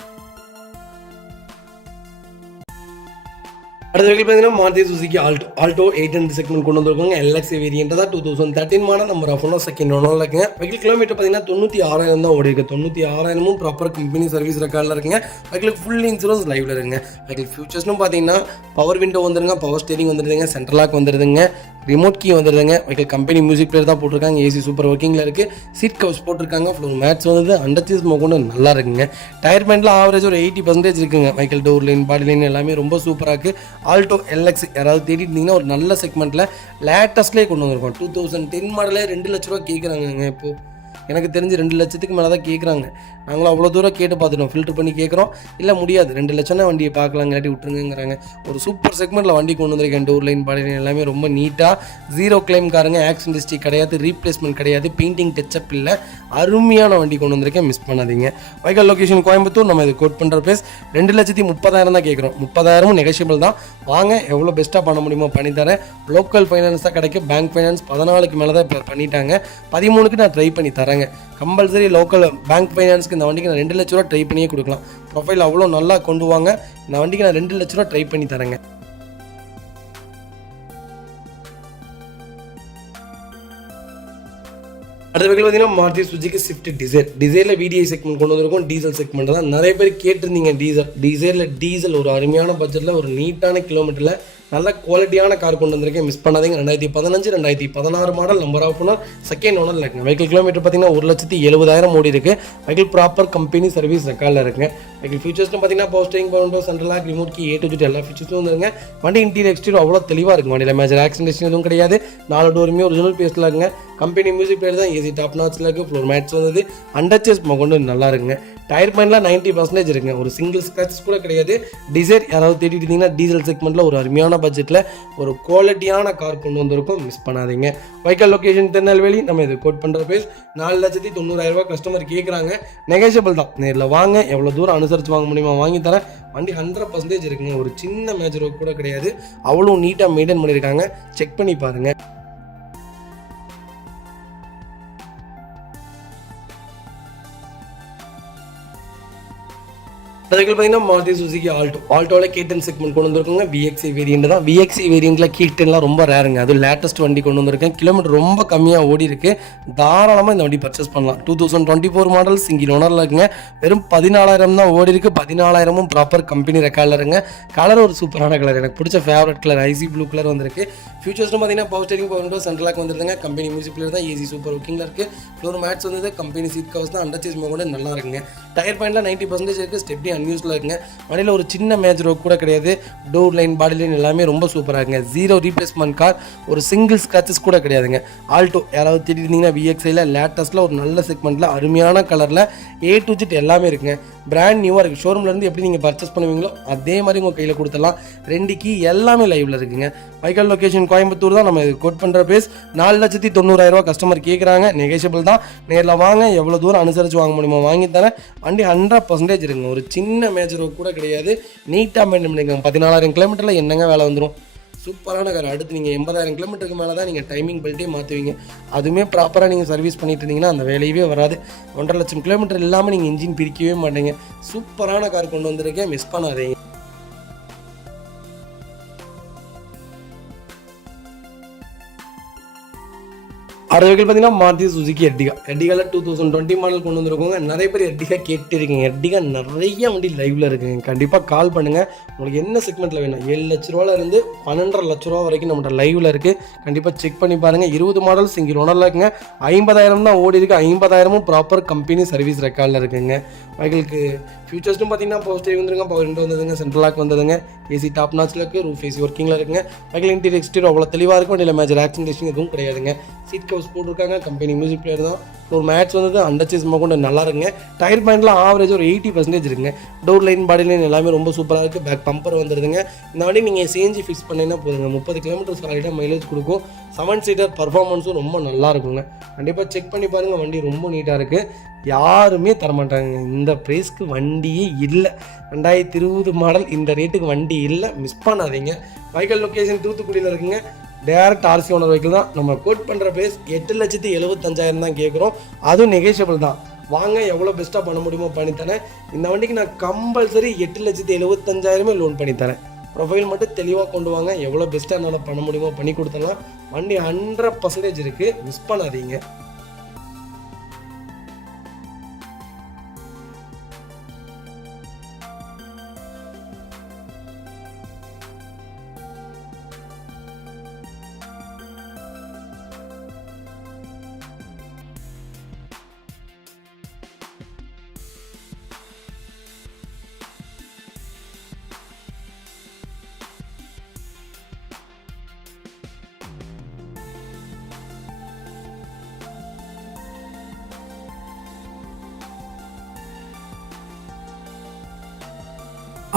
அடுத்த வெஹிக்கிள் பார்த்தீங்கன்னா மாருதி சுசுகி ஆல்டோ 800 செக்மெண்ட் கொண்டு வந்திருக்காங்க. LXi வேரியன்ட் தான். 2013 model, number of owner second owner இருக்குங்க. வெஹிக்கிள் கிலோமீட்டர் பார்த்தீங்கன்னா 96,000 தான் ஓடி இருக்குது. 96,000 ப்ராப்பர் கம்பெனி சர்வீஸ் ரெக்கார்டில் இருக்குங்க. வெஹிக்கிளுக்கு ஃபுல் இன்சூரன்ஸ் லைவில் இருக்குங்க. வெஹிக்கிள் ஃபியூச்சர்ஸ்னு பார்த்தீங்கன்னா பவர் விண்டோ வந்துடுங்க, பவர் ஸ்டீரிங் வந்துடுதுங்க, சென்ட்ரல் லாக் வந்துடுதுங்க, ரிமோட் கீ வந்துடுதுங்க. வெஹிக்கிள் கம்பெனி மியூசிக் பிளேயர் தான் போட்டிருக்காங்க. ஏசி சூப்பர் ஒர்க்கிங்கில் இருக்குது. சீட் கவர்ஸ் போட்டிருக்காங்க. ஃப்ளோர் மேட்ஸ் வந்து அண்டர்சீஸ் கொண்டு நல்லா இருக்குங்க. டயர் பாயிண்ட்ல ஆவரேஜ் ஒரு 80% இருக்குங்க. வெஹிக்கிள் டோர் லைன் பாடி லைன் எல்லாமே ரொம்ப சூப்பராக இருக்குது. ஆல்டோ LXi யாராவது தேடிட்டு இருந்தீங்கன்னா ஒரு நல்ல செக்மெண்ட்டில் லேட்டஸ்ட்லேயே கொண்டு வந்திருக்கோம். 2010 மாடலே 2 லட்ச ரூபா கேட்குறாங்க. இப்போது எனக்கு தெரிஞ்சு 2 லட்சத்துக்கு மேலே தான் கேட்குறாங்க. நாங்களும் அவ்வளோ தூரம் கேட்டு பார்த்துட்டோம், ஃபில்டர் பண்ணி கேட்குறோம். இல்லை முடியாது, 2 லட்சம்னா வண்டியை பார்க்கலாம், இல்லாட்டி விட்டுருங்கிறாங்க. ஒரு சூப்பர் செக்மெண்ட்டில் வண்டி கொண்டு வந்திருக்கேன். டோர் லைன் பாடி லைன் எல்லாமே ரொம்ப நீட்டாக, 0 கிளைம் காருங்க, ஆக்சிடென்ட் ஹிஸ்ட்ரி கிடையாது, ரீப்ளேஸ்மெண்ட் கிடையாது, பெயிண்டிங் டச்சப் இல்லை, அருமையான வண்டி கொண்டு வந்திருக்கேன், மிஸ் பண்ணாதீங்க. Vehicle location Coimbatore. நம்ம இது கோட் பண்ணுற பிளேஸ் 2,30,000 தான் கேட்குறோம். 30,000 நெகோஷியபிள் தான். வாங்க, எவ்வளோ பெஸ்ட்டாக பண்ண முடியுமோ பண்ணித்தரேன். லோக்கல் ஃபைனான்ஸ் தான் கிடைக்கும். பேங்க் ஃபைனான்ஸ் 14க்கு மேலே தான் இப்போ பண்ணிட்டாங்க. 13க்கு நான் ட்ரை பண்ணி தரேங்க. கம்பல்சரி லோக்கல் பேங்க் ஃபைனான்ஸ்க்கு இந்த வண்டிக்கு நான் 2 லட்ச ரூபா ட்ரை பண்ணியே கொடுக்கலாம். ப்ரொஃபைல் அவ்வளோ நல்லா கொண்டு வாங்க. இந்த வண்டிக்கு நான் 2 லட்ச ரூபா ட்ரை பண்ணி தரேங்க. அடுத்த வெஹிக்கிள் பார்த்தீங்கன்னா மாருதி சுசுகி ஸ்விஃப்ட் டிசைரில் VDI செக்மெண்ட் கொண்டு வந்திருக்கும். டீசல் செக்மெண்ட் தான். நிறைய பேர் கேட்டிருந்தீங்க. டீசல் ஒரு அருமையான பட்ஜெட்டில் ஒரு நீட்டான கிலோமீட்டரில் நல்ல குவாலிட்டியான கார் கொண்டு வந்திருக்கேன், மிஸ் பண்ணாதீங்க. 2015 2016 model, number of owner, second ஓனரில் இருக்குங்க. வெஹிக்கிள் கிலோமீட்டர் பார்த்தீங்கன்னா 1,70,000 ஓடி இருக்குது. வெஹிக்கிள் ப்ராப்பர் கம்பெனி சர்வீஸ் ரெக்கார்டில் இருக்குங்க. வெஹிக்கிள் ஃபீச்சர்ஸ்னு பார்த்தீங்கன்னா power steering, power window, central lock, remote key, A to Z எல்லா ஃபீச்சர்ஸும் வந்துருங்க. வண்டி இன்டீரியர் எக்ஸ்டீரியர் அவ்வளோ தெளிவாக இருக்குது. வண்டியில் மேஜர் ஆக்சிடென்ட் எதுவும் கிடையாது. 4 டோருமே ஒரிஜினல் பேஸில் இருக்குங்க. கம்பெனி மியூசிக் பிளேயர் தான், ஏசி டாப் நாட்சில் இருக்குது. ஃப்ளோர் மேட்ஸ் வந்தது, அண்டர்ச்சேஸ் கொண்டு நல்லா இருக்குங்க. டயர் பாயிண்ட்லாம் 90% இருக்குங்க. ஒரு சிங்கிள் ஸ்க்ராச்சஸ் கூட கிடையாது. டிசைர் யாராவது தேடிட்டு இருந்தீங்கன்னா டீசல் செக்மெண்ட்டில் ஒரு அருமையான பட்ஜெட்டில் ஒரு குவாலிட்டியான கார் கொண்டு வந்திருக்கும், மிஸ் பண்ணாதீங்க. Vehicle location Tirunelveli. நம்ம இது கோட் பண்ணுற பேஸ் 4,90,000 கஸ்டமர் கேட்குறாங்க. நெகோஷியபிள் தான். நேரில் வாங்க, எவ்வளோ தூரம் அனுசரித்து வாங்க முடியுமா வாங்கி தரேன். வண்டி 100% இருக்குங்க. ஒரு சின்ன மேஜர் ஒர்க் கூட கிடையாது. அவ்வளோ நீட்டாக மெயின்டைன் பண்ணியிருக்காங்க. செக் பண்ணி பாருங்கள். அதுக்கு பார்த்தீங்கன்னா மாருதி சுசுகி ஆல்டோவில் K10 செக்மெண்ட் கொண்டு வந்திருக்கோங்க. VXi வேரியண்ட் தான். VXi வேரியண்ட்டில் K10லாம் ரொம்ப ரேருங்க. அது லேட்டஸ்ட் வண்டி கொண்டு வந்திருக்கேன். கிலோமீட்டர் ரொம்ப கம்மியாக ஓடி இருக்கு. தாராளமாக இந்த வண்டி பர்ச்சேஸ் பண்ணலாம். 2024 மாடல், சிங்கிள் ஓனரில் இருக்குங்க. வெறும் 14,000 தான் ஓடி இருக்கு. 14,000 ப்ராப்பர் கம்பெனி ரெக்கார்டில் இருங்க. கலர் ஒரு சூப்பரான கலர், எனக்கு பிடிச்ச favourite colour icy blue colour வந்திருக்கு. ஃபியூச்சர்ஸ்னு பார்த்தீங்கன்னா power steering, power window, central lock வந்துருங்க. கம்பெனி மியூசிக் பிளேயர் தான், ஏசி சூப்பர் ஒர்க்கிங்கில் இருக்குது. ஃப்ளோர் மேட்ஸ் வந்து கம்பெனி சீட் கவர்ஸ் தான், அண்டர்ச்சேஸ் கூட நல்லா இருக்குங்க. டயர் பாயிண்ட்லாம் 90% இருக்குது. ஸ்டெப்னி அன்யூஸ்ல இருக்குங்க. வண்டியில் ஒரு சின்ன மேஜர் ஒர்க் கூட கிடையாது. டோர் லைன், பாடி லைன் எல்லாமே ரொம்ப சூப்பராக இருக்குங்க. 0 ரீப்ளேஸ்மெண்ட் கார், ஒரு சிங்கிள் ஸ்க்ராச்சஸ் கூட கிடையாதுங்க. ஆல்டோ யாராவது திட்டிருந்தீங்கன்னா VXiல லேட்டஸ்ட்டில் ஒரு நல்ல செக்மெண்ட்டில் அருமையான கலரில் A to Z எல்லாமே இருக்குங்க. பிராண்ட் நியூவாக இருக்குது. ஷோரூம்லேருந்து எப்படி நீங்கள் பர்ச்சேஸ் பண்ணுவீங்களோ அதே மாதிரி உங்கள் கையில் கொடுத்துடலாம். 2 கீ எல்லாமே லைவில் இருக்குங்க. வெஹிக்கல் லொகேஷன் கோயம்புத்தூர் தான். நம்ம இது கோட் பண்ணுற பேஸ் 4,90,000 கஸ்டமர் கேட்குறாங்க. நெகோஷியபிள் தான். நேரில் வாங்க, எவ்வளோ தூரம் அனுசரித்து வாங்க முடியுமோ வாங்கி தரேன். வண்டி 100% இருக்குங்க. ஒரு சின்ன மேஜர் கூட கிடையாது. நீட்டாக மெயின்டைன் பண்ணிக்கோங்க. 14,000 கிலோமீட்டரில் என்னங்க வேலை வந்துடும். சூப்பரான கார். அடுத்து நீங்கள் 80,000 கிலோமீட்டருக்கு மேலே தான் நீங்கள் டைமிங் பெல்ட்டே மாற்றுவீங்க. அதுவுமே ப்ராப்பராக நீங்கள் சர்வீஸ் பண்ணிட்டு இருந்தீங்கன்னா அந்த வேலையவே வராது. 1.5 லட்சம் கிலோமீட்டர் இல்லாமல் நீங்கள் இன்ஜின் பிரிக்கவே மாட்டீங்க. சூப்பரான கார் கொண்டு வந்திருக்கேன், மிஸ் பண்ணாதீங்க. அடுத்த வெஹிக்கிள் பார்த்தீங்கன்னா மாருதி சுசுகி எர்டிகாவில் 2020 மாடல் கொண்டு வந்திருக்கோங்க. நிறைய பேர் எர்டிகா கேட்டுருக்கீங்க. எர்டிகா நிறைய வண்டி லைவில் இருக்குங்க. கண்டிப்பாக கால் பண்ணுங்கள். உங்களுக்கு என்ன செக்மெண்ட்டில் வேணும். 7 லட்ச ரூபாலேருந்து 12.5 லட்ச ரூபா வரைக்கும் நம்மகிட்ட லைவில் இருக்குது. கண்டிப்பாக செக் பண்ணி பாருங்கள். 20 மாடல் சிங்கிள் ஓனரில் இருக்குங்க. 50,000 தான் ஓடி இருக்குது. 50,000 ப்ராப்பர் கம்பெனி சர்வீஸ் ரெக்கார்டில் இருக்குங்க. வெஹிக்கிளுக்கு ஃபியூச்சர்ஸ்னு பார்த்தீங்கன்னா பவர் ஸ்டீரிங் வந்துருங்க, பவர் விண்டோ வந்ததுங்க, சென்ட்ரல் லாக் வந்ததுங்க, ஏசி டாப் நாட்சில் இருக்குது, ரூஃப் ஏசி ஒர்க்கிங்கில் இருக்குங்க. வெஹிக்கிள் இன்டீரியர் எக்ஸ்டீரியர் அவ்வளோ தெளிவாக இருக்கும். வண்டியில் மேஜர் ஆக்சிடென்ட் எதுவும் கிடையாதுங்க. சீட் கவர்ஸ் போட்டிருக்காங்க. கம்பெனி மியூசிக் பிளேயர் தான். ஒரு மேட்ச் வந்தது, அண்டர்ச்சேஸ் கொண்டு நல்லா இருக்குங்க. டயர் பாயிண்ட்லாம் ஆவரேஜ் ஒரு 80% இருக்குங்க. டோர் லைன், பாடி லைன் எல்லாமே ரொம்ப சூப்பராக இருக்குது. பேக் பம்பர் வந்துடுதுங்க. இந்த வண்டி நீங்கள் CNG ஃபிக்ஸ் பண்ணிங்கன்னா போதுங்க. 30 கிலோமீட்டர் சாலிடாக மைலேஜ் கொடுக்கும். 7 சீட்டர் பர்ஃபார்மன்ஸும் ரொம்ப நல்லா இருக்குங்க. கண்டிப்பாக செக் பண்ணி பாருங்கள். வண்டி ரொம்ப நீட்டாக இருக்குது. யாருமே தரமாட்டாங்க. இந்த ப்ரைஸ்க்கு வண்டியே இல்லை. 2020 மாடல் இந்த ரேட்டுக்கு வண்டி இல்லை, மிஸ் பண்ணாதீங்க. வெஹிக்கிள் லொக்கேஷன் தூத்துக்குடியில் இருக்குங்க. டேரக்ட் RC ஓனர் வெஹிக்கிள் தான். நம்ம கோட் பண்ணுற பேஸ் 8,75,000 தான் கேட்குறோம். அதுவும் நெகோஷியபிள் தான். வாங்க, எவ்வளோ பெஸ்ட்டாக பண்ண முடியுமோ பண்ணித்தரேன். இந்த வண்டிக்கு நான் கம்பல்சரி 8,75,000 லோன் பண்ணித்தரேன். ப்ரொஃபைல் மட்டும் தெளிவாக கொண்டு வாங்க. எவ்வளோ பெஸ்ட்டாக என்னால் பண்ண முடியுமோ பண்ணி கொடுத்துடலாம். வண்டி 100% இருக்குது, மிஸ் பண்ணாதீங்க.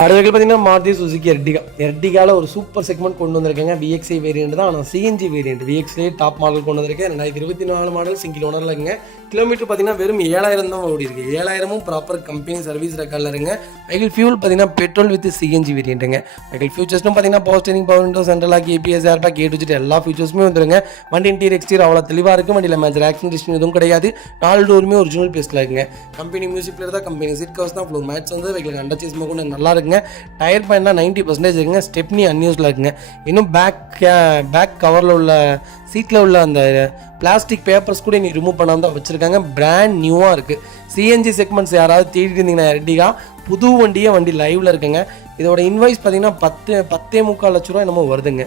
அடுத்த பார்த்தீங்கன்னா மாருதி சுசுகி எர்டிகாவில் ஒரு சூப்பர் செக்மெண்ட் கொண்டு வந்திருக்கேங்க. VXi வேரியண்ட் தான், ஆனால் CNG variant. VXi top model கொண்டு வந்திருக்கேன். 2024 மாடல் சிங்கிள் ஓனரில் இருக்குங்க. கிலோமீட்டர் பார்த்தீங்கன்னா வெறும் 7,000 தான் ஓடி இருக்குது. 7,000 ப்ராப்பர் கம்பெனி சர்வீஸ் ரெக்கார்டில் இருங்க. வெஹிக்கிள் ஃபியூல் பார்த்தீங்கன்னா பெட்ரோல் வித் CNG வேரியண்ட்டுங்க. வெஹிக்கிள் ஃபியூச்சர்ஸ்னு பார்த்தீங்கன்னா power steering, power window, central lock, ABS, airbag, A to Z எல்லா ஃபியூச்சர்ஸுமே வந்துருங்க. வண்டி இன்டீரியர் எக்ஸ்டீரியர் அவ்வளோ தெளிவாக இருக்குது. வண்டியில் மேஜர் ஆக்சிடென்ட் எதுவும் கிடையாது. 4 டோருமே ஒரிஜினல் பேஸில் இருக்குங்க. கம்பெனி மியூசிக் பிளேயர் தான், கம்பெனி சீட் கவர்ஸ் தான், ஃப்ளோர் மேட்ச் வந்து வெஹிக்கிள் அண்டர்ச்சேஸ் கூட நல்லா இருக்குங்க. டயர் பாயிண்ட்லாம் 90% இருக்குங்க. ஸ்டெப்னி அன்யூஸ்ல இருக்குங்க. இன்னும் பேக் கவரில் உள்ள சீட்டில் உள்ள அந்த பிளாஸ்டிக் பேப்பர்ஸ் கூட நீ ரிமூவ் பண்ணாமல் தான் வச்சுருக்காங்க. பிராண்ட் நியூவாக இருக்குது. CNG செக்மெண்ட்ஸ் யாராவது தேடிட்டு இருந்தீங்கன்னா எர்டிகா புது வண்டி லைவில் இருக்குங்க. இதோட இன்வாய்ஸ் பார்த்தீங்கன்னா 10.25 லட்ச ரூபா என்னமோ வருதுங்க.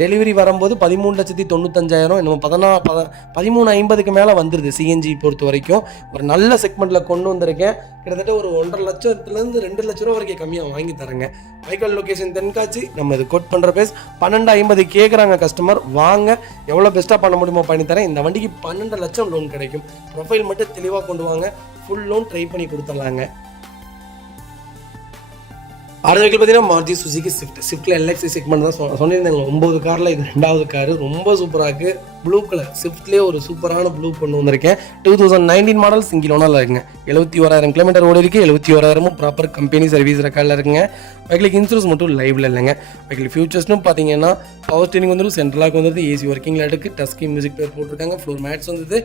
டெலிவரி வரும்போது 13,95,000 என்னமோ 13,50க்கு மேலே வந்துடுது. சிஎன்ஜி பொறுத்த வரைக்கும் ஒரு நல்ல செக்மெண்ட்டில் கொண்டு வந்திருக்கேன். கிட்டத்தட்ட ஒரு 1.5 லட்சத்துலேருந்து 2 லட்ச ரூபா வரைக்கும் கம்மியாக வாங்கி தரேங்க. Vehicle location Tenkasi. நம்ம இது கோட் பண்ணுற பேஸ் 12.50 கேட்குறாங்க கஸ்டமர். வாங்க, எவ்வளோ பெஸ்ட்டாக பண்ண முடியுமோ பண்ணித்தரேன். இந்த வண்டிக்கு 12 லட்சம் லோன் கிடைக்கும். ப்ரொஃபைல் மட்டும் தெளிவாக கொண்டு வாங்க, ஃபுல் லோன் ட்ரை பண்ணி கொடுத்துடலாங்க. அடுத்த வெஹிக்கிள் பார்த்தீங்கன்னா மாருதி சுசுகி ஸ்விஃப்ட்டில் எல்எக்ஸி செக்மெண்ட் தான் சொன்னிருந்தாங்க. 9 காரில் இது 2வது காரு. ரொம்ப சூப்பராக இருக்குது. ப்ளூ கலர் ஸ்விஃப்ட்லேயே ஒரு சூப்பரான ப்ளூ கொண்டு வந்திருக்கேன். 2019 மாடல் சிங்கிள் ஓனரில் இருக்குங்க. 71,000 கிலோமீட்டர் ஓடி இருக்குது. 71,000 ப்ராப்பர் கம்பெனி சர்வீஸ் ரெக்கார்டில் இருக்குங்க. வெஹிக்கிளுக்கு இன்சூரன்ஸ் மட்டும் லைவில் இல்லைங்க. வெஹிக்கிள் ஃபியூச்சர்ஸ்னு பார்த்தீங்கன்னா பவர் ஸ்டீரிங் வந்துடும், சென்ட்ரலாக வந்துடுது, ஏசி ஒர்க்கிங்கில் இருக்குது, டச் ஸ்க்ரீன் மியூசிக் பிளேயர் போட்டிருக்காங்க, ஃப்ளோர் மேட்ஸ் வந்துது,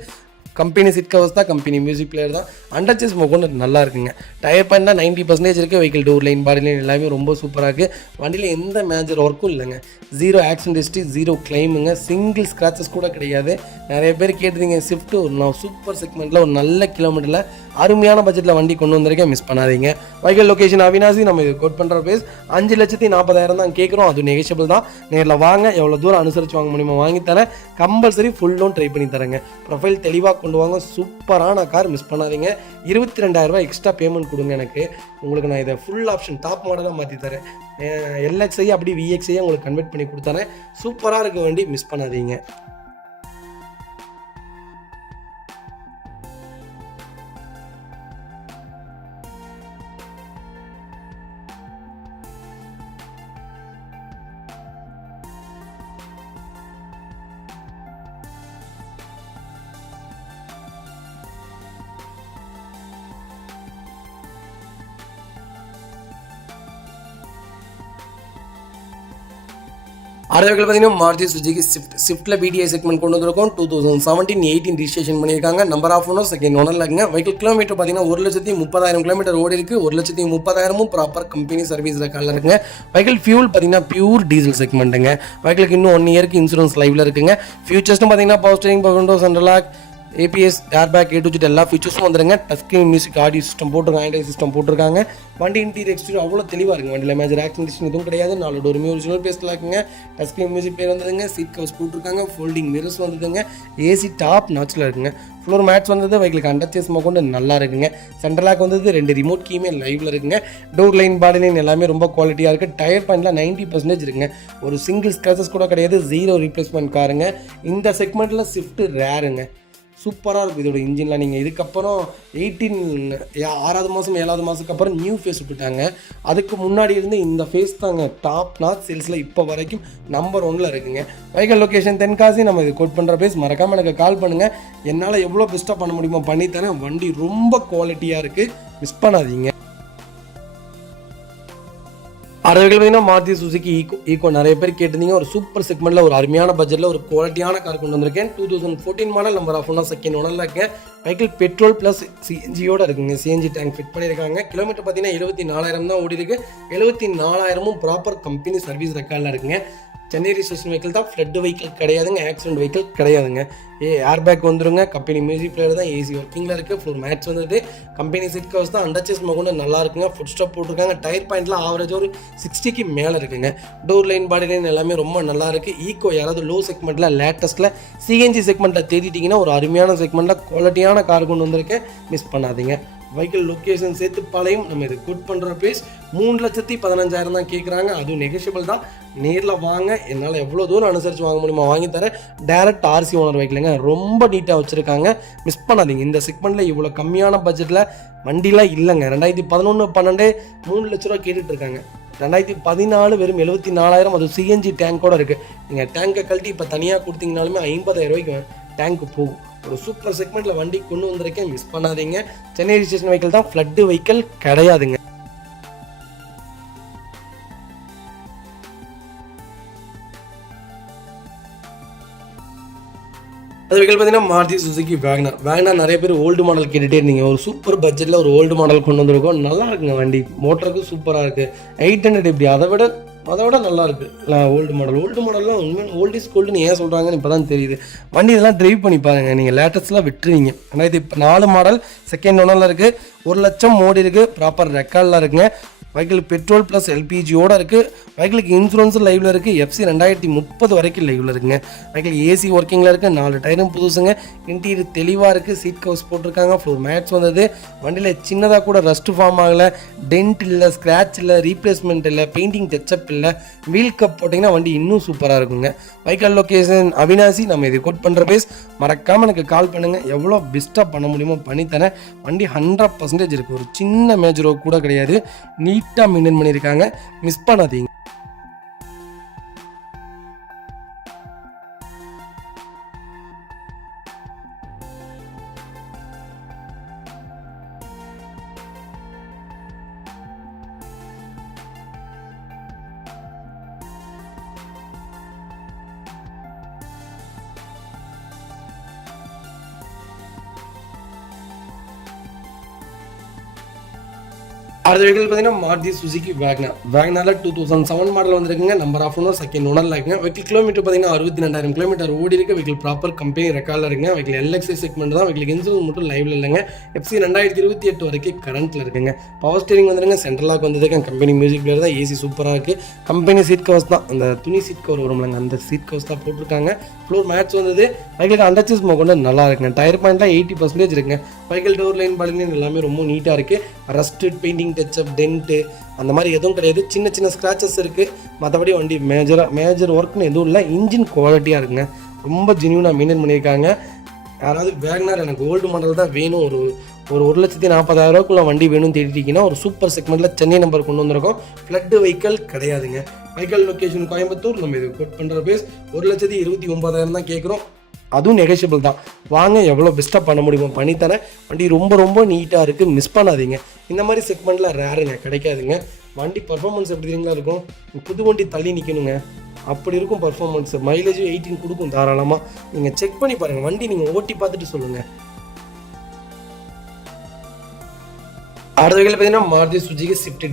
கம்பெனி சிட் கவர்ஸ் தான், கம்பெனி மியூசிக் பிளேயர் தான். அண்டர்ச்சேஸ் கொண்டு நல்லா இருக்குங்க. டயர் பாயிண்ட் 90% இருக்குது. வெஹிக்கிள் டோர் லைன் பாடி லைன் எல்லாமே ரொம்ப சூப்பராக இருக்குது. வண்டியில் எந்த மேஜர் ஒர்க்கும் இல்லைங்க. 0 ஆக்சிடென்ட் ஹிஸ்ட்ரி, 0 கிளைமுங்க. சிங்கிள் ஸ்க்ராச்சஸ் கூட கிடையாது. நிறைய பேர் கேட்டுருந்தீங்க ஸ்விஃப்ட் ஒரு நான் சூப்பர் செக்மெண்ட்டில் ஒரு நல்ல கிலோமீட்டரில் அருமையான பட்ஜெட்டில் வண்டி கொண்டு வந்திருக்கேன். மிஸ் பண்ணாதீங்க. Vehicle location Avinashi. நம்ம இது கோட் பண்ணுற பேஸ் 5,40,000 தான் கேட்குறோம். அது நெகோஷியபிள் தான். நேரில் வாங்க, எவ்வளோ தூரம் அனுசரித்து வாங்க முடியுமோ வாங்கி தரேன். கம்பல்சரி ஃபுல் லோன் ட்ரை பண்ணி தரேங்க. ப்ரொஃபைல் தெளிவாக கொண்டு வாங்க. சூப்பரான கார், மிஸ் பண்ணாதீங்க. 22,000 எக்ஸ்ட்ரா பேமெண்ட் கொடுங்க எனக்கு. உங்களுக்கு நான் இதை ஃபுல் ஆப்ஷன் டாப் மாடலாக மாற்றி தரேன். எல்எக்ஸ்ஐ அப்படி விஎக்ஸ்ஐ உங்களுக்கு கன்வெர்ட் பண்ணி கொடுத்தரேன். சூப்பராக இருக்க வண்டி, மிஸ் பண்ணாதீங்க. அடுத்த வெஹிக்கிள் பார்த்தீங்கன்னா மாருதி சுசுகி ஸ்விஃப்ட்டில் பிடிஐ செக்மெண்ட் கொண்டு வந்திருக்கோம். 2017-18 ரிஜிஸ்ட்ரேஷன் பண்ணியிருக்காங்க. நம்பர் ஆஃப் ஓனர் செகண்ட் ஓனரில் இருக்குங்க. வெஹிக்கிள் கிலோமீட்டர் பார்த்தீங்கன்னா 1,30,000 கிலோமீட்டர் ஓடி இருக்குது. 1,30,000 ப்ராப்பர் கம்பெனி சர்வீஸ் ரெக்கார்டில் இருக்குங்க. வெஹிக்கிள் ஃபியூல் பார்த்தீங்கன்னா பியூர் டீசல் செக்மெண்ட்டுங்க. வெஹிக்கிளுக்கு இன்னும் 1 இயருக்கு இன்சூரன்ஸ் லைவில் இருக்குங்க. ஃபியூச்சர்ஸ்னு பார்த்தீங்கன்னா power steering, power window, central ABS, airbag, A to Z எல்லா ஃபீச்சர்ஸும் வந்துருங்க. Touch screen music audio system போட்டிருக்காங்க, ஆண்ட்ராய்ட் சிஸ்டம் போட்டிருக்காங்க. வண்டி இன்டீரியர் எக்ஸ்டீரியர் அவ்வளோ தெளிவாக இருக்குங்க. வண்டியில் மேஜர் ஆக்சிடென்ட் எதுவும் கிடையாது. 4 டோருமே ஒரிஜினல் பேஸ்ட்டில் இருக்குங்க. டச் ஸ்க்ரீன் மியூசிக் பேர் வந்துதுங்க. சீட் கவர்ஸ் போட்டிருக்காங்க. ஃபோல்டிங் மிரர்ஸ் வந்துதுங்க. ஏசி டாப் நாச்சில் இருக்குங்க. ஃப்ளோர் மேட்ஸ் வந்தது. வெஹிக்கிளுக்கு அண்டர்ச்சேஸ் கொண்டு நல்லா இருக்குங்க. சென்ட்ரலாக் வந்தது. 2 ரிமோட் கீமே லைவில் இருக்குங்க. டோர் லைன், பாடி லைன் எல்லாமே ரொம்ப குவாலிட்டியாக இருக்குது. டயர் பாயிண்ட்லாம் 90% இருக்குங்க. ஒரு சிங்கிள் ஸ்க்ராச்சஸ் கூட கிடையாது. 0 ரீப்ளேஸ்மெண்ட் காருங்க. இந்த செக்மெண்ட்டில் ஸ்விஃப்ட் ரேருங்க. சூப்பராக இருக்கும் இதோட இன்ஜின்லாம். நீங்கள் இதுக்கப்புறம் 6வது மாதம் 7வது மாதத்துக்கு அப்புறம் நியூ ஃபேஸ் விட்டுட்டாங்க. அதுக்கு முன்னாடி இருந்து இந்த ஃபேஸ் தாங்க டாப் நாட் சேல்ஸில் இப்போ வரைக்கும் நம்பர் 1ல் இருக்குங்க. Vehicle location Tenkasi. நம்ம இது கோட் பண்ணுற பேஸ். மறக்காமல் எனக்கு கால் பண்ணுங்கள். என்னால் எவ்வளோ பெஸ்ட்டாக பண்ண முடியுமோ பண்ணித்தரேன். வண்டி ரொம்ப குவாலிட்டியாக இருக்குது, மிஸ் பண்ணாதீங்க. அடுத்த வெஹிக்கிள் பார்த்தீங்கன்னா மாருதி சுசுகி ஈகோ. நிறைய பேர் கேட்டிருந்தீங்க. ஒரு சூப்பர் செக்மெண்ட்டில் ஒரு அருமையான பட்ஜெட்டில் ஒரு குவாலிட்டியான கார் கொண்டு வந்திருக்கேன். 2014 model. Number of owner second ஓனரில் இருக்கேன். வெஹிக்கிள் பெட்ரோல் ப்ளஸ் சிஎன்ஜியோடு இருக்குங்க. சிஎன்ஜி டேங்க் ஃபிட் பண்ணியிருக்காங்க. கிலோமீட்டர் பார்த்தீங்கன்னா 74,000 தான் ஓடி இருக்குது. 74,000 ப்ராப்பர் கம்பெனி சர்வீஸ் ரெக்கார்டில் இருக்குங்க. சென்னை ரிஜிஸ்ட்ரேஷன் வெஹிக்கிள் தான். ஃப்ளட் வெஹிக்கிள் கிடையாதுங்க. ஆக்சிடென்ட் வெஹிக்கிள் கிடையாதுங்க. ஏர்பேக் வந்துருங்க. கம்பெனி மியூசிக் பிளேயர் தான். ஏசி ஒர்க்கிங்கில் இருக்குது. ஃப்ளோர் மேட்ச் வந்துது. கம்பெனி சீட் கவர்ஸ் தான். அண்டர்ச்சேஸ் கொண்டு நல்லா இருக்குங்க. ஃபுட் ஸ்டாப் போட்டிருக்காங்க. டயர் பாயிண்ட்லாம் ஆவரேஜ் ஒரு 60க்கு மேலே இருக்குங்க. டோர் லைன், பாடி லைன் எல்லாமே ரொம்ப நல்லா இருக்குது. ஈகோ யாராவது லோ செக்மெண்ட்டில் லேட்டஸ்ட்டில் சிஎன்ஜி செக்மெண்ட்டில் தேடிட்டிங்கன்னா ஒரு அருமையான செக்மெண்ட்டில் குவாலிட்டியான கார் கொண்டு வந்திருக்கேன், மிஸ் பண்ணாதீங்க. Vehicle location Sethupalayam. நம்ம இது குட் பண்ணுற பேஸ் 3,15,000 தான் கேட்குறாங்க. அதுவும் நெகோஷியபிள் தான். நேரில் வாங்க, என்னால் எவ்வளோ தூரம் அனுசரித்து வாங்க முடியுமா வாங்கி தரேன். டேரக்ட் ஆர்சி ஓனர் வெஹிக்கிளுங்க. ரொம்ப நீட்டாக வச்சுருக்காங்க, மிஸ் பண்ணாதீங்க. இந்த செக்மெண்ட்டில் இவ்வளோ கம்மியான பட்ஜெட்டில் வண்டிலாம் இல்லைங்க. 2011-12 3 லட்ச ரூபா கேட்டுட்ருக்காங்க. 2014 வெறும் 74,000. அது சிஎன்ஜி டேங்கோடு இருக்குது. நீங்கள் டேங்கை கழட்டி இப்போ தனியாக கொடுத்தீங்கனாலுமே 50,000 ரூபாய்க்கு டேங்க்கு போகும். ஒரு சூப்பர் செக்மெண்ட்டில் வண்டி கொண்டு வந்திருக்கேன், மிஸ் பண்ணாதீங்க. சென்னை ரிஜிஸ்ட்ரேஷன் வெஹிக்கிள் தான். ஃப்ளட் வெஹிக்கிள் கிடையாதுங்க. அது வெஹிக்கிள் பார்த்தீங்கன்னா மாருதி சுசுகி வேகனார். நிறைய பேர் ஓல்டு மாடல் கேட்டுகிட்டே இருந்தீங்க. ஒரு சூப்பர் பட்ஜெட்டில் ஒரு ஓல்டு மாடல் கொண்டு வந்திருக்கோம். நல்லா இருக்குங்க வண்டி. மோட்டருக்கு சூப்பராக இருக்குது. 800 இப்படி அதை விட அதோட நல்லாயிருக்கு ஓல்டு மாடல்லாம் உண்மையான ஓல்ட் இஸ் கோல்டுன்னு ஏன் சொல்கிறாங்கன்னு இப்போ தான் தெரியுது. வண்டி இதெல்லாம் ட்ரைவ் பண்ணி பாருங்கள், நீங்கள் லேட்டஸ்ட்லாம் விட்டுருவீங்க. ஆனால் இது இப்போ 4 மாடல் செகண்ட் ஓனரில் இருக்குது, 1 லட்சம் ஓடி இருக்குது, ப்ராப்பர் ரெக்கார்டில் இருக்குங்க. வெஹிக்கிள் பெட்ரோல் ப்ளஸ் எல்பிஜியோடு இருக்குது. வெஹிக்கிளுக்கு இன்சூரன்ஸும் லைவில் இருக்குது, எஃப்சி 2030 வரைக்கும் லைவில் இருக்குங்க. வெஹிக்கிள் ஏசி ஒர்க்கிங்கில் இருக்குது, 4 டயரும் புதுசுங்க. இன்டீரியர் தெளிவாக இருக்குது, சீட் கவர்ஸ் போட்டிருக்காங்க, ஃப்ளோர் மேட்ஸ் வந்தது. வண்டியில் சின்னதாக கூட ரஸ்ட் ஃபார்ம் ஆகலை, டென்ட் இல்லை, ஸ்க்ராட்ச் இல்லை, ரீப்ளேஸ்மெண்ட் இல்லை, பெயிண்டிங் டச்சப் இல்லை. வீல் கப் போட்டிங்கன்னா வண்டி இன்னும் சூப்பராக இருக்குங்க. Vehicle location Avinashi. நம்ம இது கோட் பண்ணுற பேஸ் மறக்காமல் எனக்கு கால் பண்ணுங்கள், எவ்வளோ பெஸ்ட்டாக பண்ண முடியுமோ பண்ணித்தரேன். வண்டி 100% இருக்குது, ஒரு சின்ன மேஜரோ கூட கிடையாது, நீட்டாக மெயின்டைன் பண்ணியிருக்காங்க, மிஸ் பண்ணாதீங்க. அடுத்த வெஹிக்கிள் பார்த்தீங்கன்னா மாருதி சுசுகி வேக்னாரில் 2007 மாடல் வந்துருக்குங்க. நம்பர் ஆஃப் ஓனர் செகண்ட் ஓனரில் இருக்குங்க. வெஹிக்கிள் கிலோமீட்டர் பார்த்தீங்கன்னா 62,000 கிலோமீட்டர் ஓடி இருக்குது. வெஹிக்கிள் ப்ராப்பர் கம்பெனி ரெக்கார்டில் இருக்குங்க. வெஹிக்கிள் எல்எக்ஸி செக்மெண்ட் தான். வெஹிக்கிள் இன்சூரன்ஸ் மட்டும் லைவில் இல்லைங்க. எஃப்சி 2028 வரைக்கும் கரண்ட்டில் இருக்குங்க. பவர் ஸ்டீரிங் வந்துருங்க, சென்ட்ரலாக வந்ததுக்கு கம்பெனி மியூசிக் பிளேயர் தான். ஏசி சூப்பராக இருக்குது. கம்பெனி சீட் கவர்ஸ் தான், அந்த துணி சீட் கவர் வரும்லங்க, அந்த சீட் கவர்ஸ் தான் போட்டிருக்காங்க. ஃப்ளோர் மேட்ச் வந்தது. வெஹிக்கிளுக்கு அண்டர்ச்சஸ் கொண்டு நல்லா இருக்குங்க. டயர் பாயிண்ட்லாம் 80% இருக்குங்க. வெஹிக்கிள் டோர் லைன் பாடி லைன் எல்லாமே ரொம்ப நீட்டாக இருக்குது. ரஸ்டட் பெயிண்டிங் டச்சப் டென்ட்டு அந்த மாதிரி எதுவும் கிடையாது. சின்ன சின்ன ஸ்க்ராச்சஸ் இருக்குது, மற்றபடி வண்டி மேஜர் ஒர்க்னு எதுவும் இல்லை. இன்ஜின் குவாலிட்டியாக இருக்குங்க, ரொம்ப ஜென்யூனாக மெயின்டைன் பண்ணியிருக்காங்க. யாராவது வேகனார் எனக்கு ஓல்டு மாடல் தான் வேணும், ஒரு 1,40,000 வண்டி வேணும்னு தேடிட்டிங்கன்னா ஒரு சூப்பர் செக்மெண்ட்டில் சென்னை நம்பர் கொண்டு வந்திருக்கோம். ஃப்ளட் வெஹிக்கல் கிடையாதுங்க. Vehicle location Coimbatore. நம்ம இது கோட் பண்ணுற பேஸ் 1,29,000 தான் கேட்குறோம், அதுவும் நெகோஷியபிள் தான். வாங்க, எவ்வளோ பெஸ்ட்டாக பண்ண முடியுமோ பண்ணித்தரேன். வண்டி ரொம்ப ரொம்ப நீட்டாக இருக்குது, மிஸ் பண்ணாதீங்க. இந்த மாதிரி செக்மெண்ட்டில் ரேருங்க, கிடைக்காதுங்க. வண்டி பர்ஃபார்மன்ஸ் எப்படி தெரியுங்களா இருக்கும், புது வண்டி தள்ளி நிற்கணுங்க, அப்படி இருக்கும் பர்ஃபார்மன்ஸ். மைலேஜும் 18 கொடுக்கும் தாராளமாக. நீங்கள் செக் பண்ணி பாருங்கள், வண்டி நீங்கள் ஓட்டி பார்த்துட்டு சொல்லுங்கள். அடுத்த வெஹிக்கிள் பார்த்தீங்கன்னா Maruti Suzuki Swift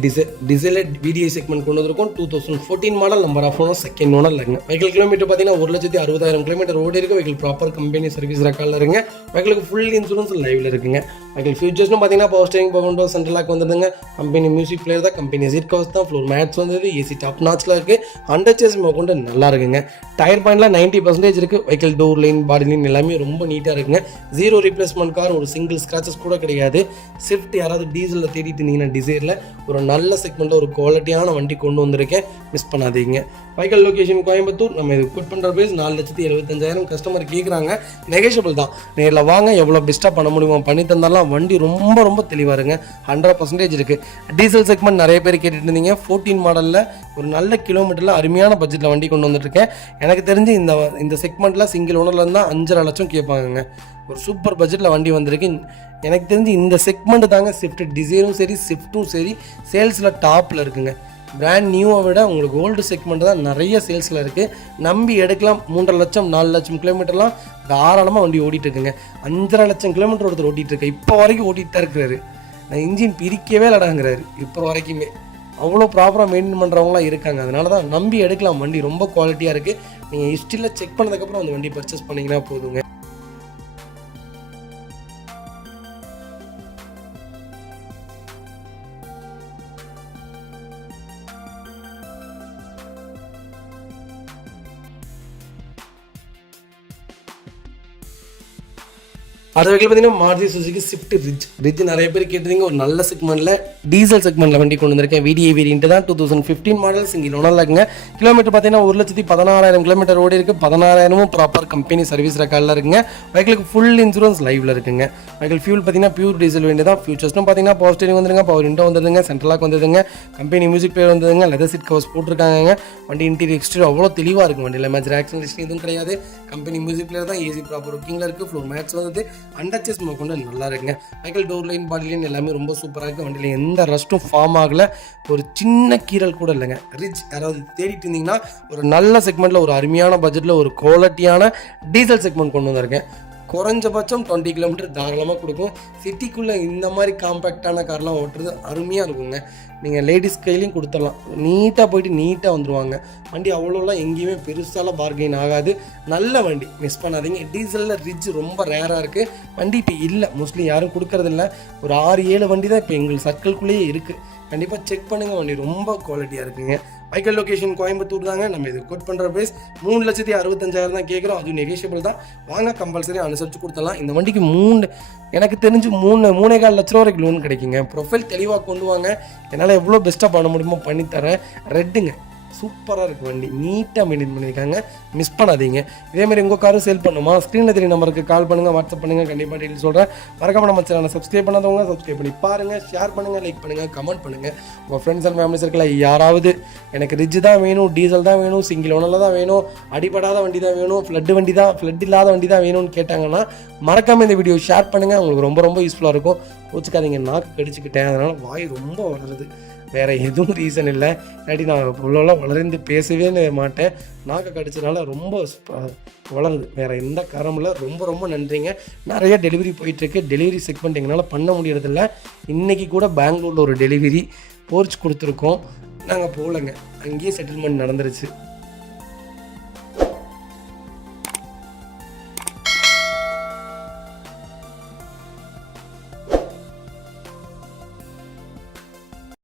Dzire VDI segment கொண்டு வந்திருக்கும். 2014 model, number of owner second owner இருக்குங்க. வெஹிக்கிள் கிலோமீட்டர் பார்த்தீங்கன்னா 1,60,000 கிலோமீட்டர் ஓடி இருக்குது. வெஹிக்கிள் ப்ராப்பர் கம்பெனி சர்வீஸ் ரெக்கார்டில் இருக்குங்க. வெஹிக்கிளுக்கு ஃபுல் இன்சூரன்ஸ் லைவில் இருக்குங்க. வெஹிக்கிள் ஃபியூச்சர்ஸ்னு பார்த்தீங்கன்னா power steering, power window, central lock வந்துடுங்க. கம்பெனி மியூசிக் பிளேயர் தான், கம்பெனி சீட் கவர்ஸ் தான், ஃப்ளோர் மேட்ஸ் வந்தது, ஏசி டாப் நாட்சில் இருக்குது. அண்டர்ச்சேஸ் கொண்டு நல்லா இருக்குங்க. டயர் பாயிண்ட்லாம் 90% இருக்குது. வெஹிக்கிள் டோர் லைன் பாடி லைன் எல்லாமே ரொம்ப நீட்டாக இருக்குங்க. 0 ரீப்ளேஸ்மெண்ட் கார், ஒரு சிங்கிள் ஸ்க்ராச்சஸ் கூட கிடையாது. ஸ்விஃப்ட் யாராவது டீசலில் தேடிட்டு இருந்தீங்கன்னா டிசைரில் ஒரு நல்ல செக்மெண்ட்டில் ஒரு குவாலிட்டியான வண்டி கொண்டு வந்திருக்கேன், மிஸ் பண்ணாதீங்க. Vehicle location Coimbatore. நம்ம இது கோட் பண்ணுற பேஸ் 4,75,000 கஸ்டமர் கேட்குறாங்க, நெகோஷியபிள் தான். நேரில் வாங்க, எவ்வளோ பெஸ்ட்டாக பண்ண முடியுமோ பண்ணி தந்தாலும். வண்டி ரொம்ப ரொம்ப தெளிவாக இருங்க, 100% இருக்குது. டீசல் செக்மெண்ட் நிறைய பேர் கேட்டுட்டு இருந்தீங்க. 14 மாடலில் ஒரு நல்ல கிலோமீட்டரில் அருமையான பட்ஜெட்டில் வண்டி கொண்டு வந்துட்டுருக்கேன். எனக்கு தெரிஞ்சு இந்த செக்மெண்ட்டில் சிங்கிள் ஓனரில் இருந்தால் 5.5 லட்சம் கேட்பாங்க. ஒரு சூப்பர் பட்ஜெட்டில் வண்டி வந்திருக்கு. எனக்கு தெரிஞ்சு இந்த செக்மெண்ட் தாங்க ஸ்விஃப்ட் டிசைரும் சரி ஸ்விஃப்ட்டும் சரி சேல்ஸில் டாப்பில் இருக்குங்க. பிராண்ட் நியூவை விட உங்களுக்கு ஓல்டு செக்மெண்ட் தான் நிறைய சேல்ஸில் இருக்குது. நம்பி எடுக்கலாம். 3.5 லட்சம் 4 லட்சம் கிலோமீட்டர்லாம் தாராளமாக வண்டி ஓடிட்டு இருக்குங்க. 5.5 லட்சம் கிலோமீட்டர் ஒருத்தர் ஓட்டிகிட்டு இருக்கு, இப்போ வரைக்கும் ஓட்டிகிட்டு தான் இருக்கிறாரு. நான் இன்ஜின் பிரிக்கவே இல்லடாங்கிறாரு இப்போ வரைக்குமே. அவ்வளோ ப்ராப்பராக மெயின்டைன் பண்ணுறவங்களாம் இருக்காங்க. அதனால தான் நம்பி எடுக்கலாம். வண்டி ரொம்ப குவாலிட்டியாக இருக்குது. நீங்கள் ஹிஸ்ட்ரியில் செக் பண்ணதுக்கப்புறம் அந்த வண்டி பர்ச்சேஸ் பண்ணிங்கன்னா போதுங்க. அடுத்த வெஹிக்கிள் பார்த்தீங்கன்னா மாருதி சுசுகி ஸ்விஃப்ட் ரிட்ஜ் நிறைய பேர் கேட்டிருந்தீங்க. ஒரு நல்ல செக்மெண்ட்டில் டீசல் செக்மெண்ட்டில் வண்டி கொண்டு வந்திருக்கேன். விடிஐ வேரியன்ட்டு தான். 2015 மாடல், சிங்கிள் ஓனரில் இருக்குங்க. கிலோமீட்டர் பார்த்தீங்கன்னா 1,16,000 கிலோமீட்டர் ஓடி இருக்குது. 16,000 ப்ராப்பர் கம்பெனி சர்வீஸ் ரெக்கார்டில் இருக்குங்க. வெஹிக்கிளுக்கு ஃபுல் இன்சூரன்ஸ் லைவில் இருக்குங்க. வெஹிக்கிள் ஃபியூல் பார்த்தீங்கன்னா பியூர் டீசல் வேண்டி தான். ஃபியூச்சர்ஸ்னும் பார்த்தீங்கன்னா பவர் ஸ்டீரிங் வந்துருங்க, பவர் விண்டோ வந்துடுங்க, சென்ட்ரலாக் வந்துடுங்க, கம்பெனி மியூசிக் பிளேயர் வந்துடுங்க, லெதர் சீட் கவர்ஸ் போட்டிருக்காங்க. வண்டி இன்டீரியர் எக்ஸ்டீரியர் அவ்வளோ தெளிவாக இருக்கும். வண்டியில் மேஜர் ஆக்சிடென்ட் எதுவும் கிடையாது. கம்பெனி மியூசிக் பிளேயர் தான். ஏசி ப்ராப்பர் ஒர்க்கிங்கில் இருக்குது. ஃப்ளோர் மேட்ஸ் வந்து அண்டர்ச்சேஸ் கொண்டு நல்லா இருக்குங்க. வெஹிக்கிள் டோர் லைன் பாடி லைன் எல்லாமே ரொம்ப சூப்பராக இருக்குது. வண்டியில் எந்த ரஸ்ட்டும் ஃபார்ம் ஆகலை, ஒரு சின்ன கீரல் கூட இல்லைங்க. ரிச் யாராவது தேடிட்டு இருந்தீங்கன்னா ஒரு நல்ல செக்மெண்ட்டில் ஒரு அருமையான பட்ஜெட்டில் ஒரு குவாலிட்டியான டீசல் செக்மெண்ட் கொண்டு வந்திருக்கேன். குறைஞ்சபட்சம் 20 கிலோமீட்டர் தாராளமாக கொடுக்கும். சிட்டிக்குள்ளே இந்த மாதிரி காம்பேக்டான கார்லாம் ஓட்டுறது அருமையாக இருக்குங்க. நீங்கள் லேடிஸ் கையிலையும் கொடுத்துடலாம், நீட்டாக போயிட்டு நீட்டாக வந்துடுவாங்க. வண்டி அவ்வளோலாம் எங்கேயுமே பெருசாலாம் பார்கெயின் ஆகாது. நல்ல வண்டி, மிஸ் பண்ணாதீங்க. டீசலில் ரிட்ஜ் ரொம்ப ரேராக இருக்குது. வண்டி இப்போ இல்லை, மோஸ்ட்லி யாரும் கொடுக்கறதில்ல. ஒரு 6-7 வண்டி தான் இப்போ எங்கள் சர்க்கிள்குள்ளேயே இருக்குது. கண்டிப்பாக செக் பண்ணுங்கள், வண்டி ரொம்ப குவாலிட்டியாக இருக்குங்க. வைக்கல் லொக்கேஷன் கோயம்புத்தூர் தாங்க. நம்ம இது கோட் பண்ணுற ப்ரைஸ் 3,65,000 தான் கேட்குறோம். அதுவும் நெகோஷியபிள் தான். வாங்க, கம்பல்சரி அனுசரித்து கொடுத்துடலாம். இந்த வண்டிக்கு எனக்கு தெரிஞ்சு 3.25 லட்ச ரூபா வரைக்கும் லோன் கிடைக்குங்க. ப்ரொஃபைல் தெளிவாக கொண்டு வாங்க, என்னால் எவ்வளோ பெஸ்ட்டாக பண்ண முடியுமோ பண்ணித்தரேன். ரெட்டுங்க, சூப்பராக இருக்குது வண்டி, நீட்டாக மெயின்டைன் பண்ணியிருக்காங்க, மிஸ் பண்ணாதீங்க. இதேமாதிரி உங்கள் காரும் சேல் பண்ணுமா, ஸ்க்ரீனில் தெரிய நம்பருக்கு கால் பண்ணுங்கள், வாட்ஸ்அப் பண்ணுங்கள், கண்டிப்பாக டீட்டெயில் சொல்கிறேன். மறக்காம நம்ம சேனலை சப்ஸ்கிரைப் பண்ணாதவங்க சப்ஸ்கிரைப் பண்ணி பாருங்கள், ஷேர் பண்ணுங்கள், லைக் பண்ணுங்கள், கமெண்ட் பண்ணுங்கள். உங்கள் ஃப்ரெண்ட்ஸ் அண்ட் ஃபேமிலிஸ் இருக்கல யாராவது எனக்கு ரிட்ஜ் தான் வேணும், டீசல் தான் வேணும், சிங்கிள் ஓனரில் தான் வேணும், அடிபடாத வண்டி தான் வேணும், ஃப்ளட் இல்லாத வண்டி தான் வேணும்னு கேட்டாங்கன்னா மறக்காமல் இந்த வீடியோ ஷேர் பண்ணுங்கள். உங்களுக்கு ரொம்ப ரொம்ப யூஸ்ஃபுல்லாக இருக்கும். கோச்சிக்காதீங்க, நாக்கு கடிச்சிக்கிட்டேன், அதனால் வாய் ரொம்ப வளருது, வேறு எதுவும் ரீசன் இல்லை. இல்லாட்டி நான் இவ்வளோலாம் வளர்ந்து பேசவே மாட்டேன். நாக்கு கடிச்சதுனால ரொம்ப வளருது, வேறு எந்த காரணமும் இல்லை. ரொம்ப ரொம்ப நன்றிங்க. நிறைய டெலிவரி போயிட்டுருக்கு. டெலிவரி செக்மெண்ட் எங்களால் பண்ண முடியறதில்ல. இன்றைக்கி கூட பெங்களூரில் ஒரு டெலிவரி போர்ச் கொடுத்துருக்கோம், நாங்கள் போகலைங்க, அங்கேயே செட்டில்மெண்ட் நடந்துருச்சு.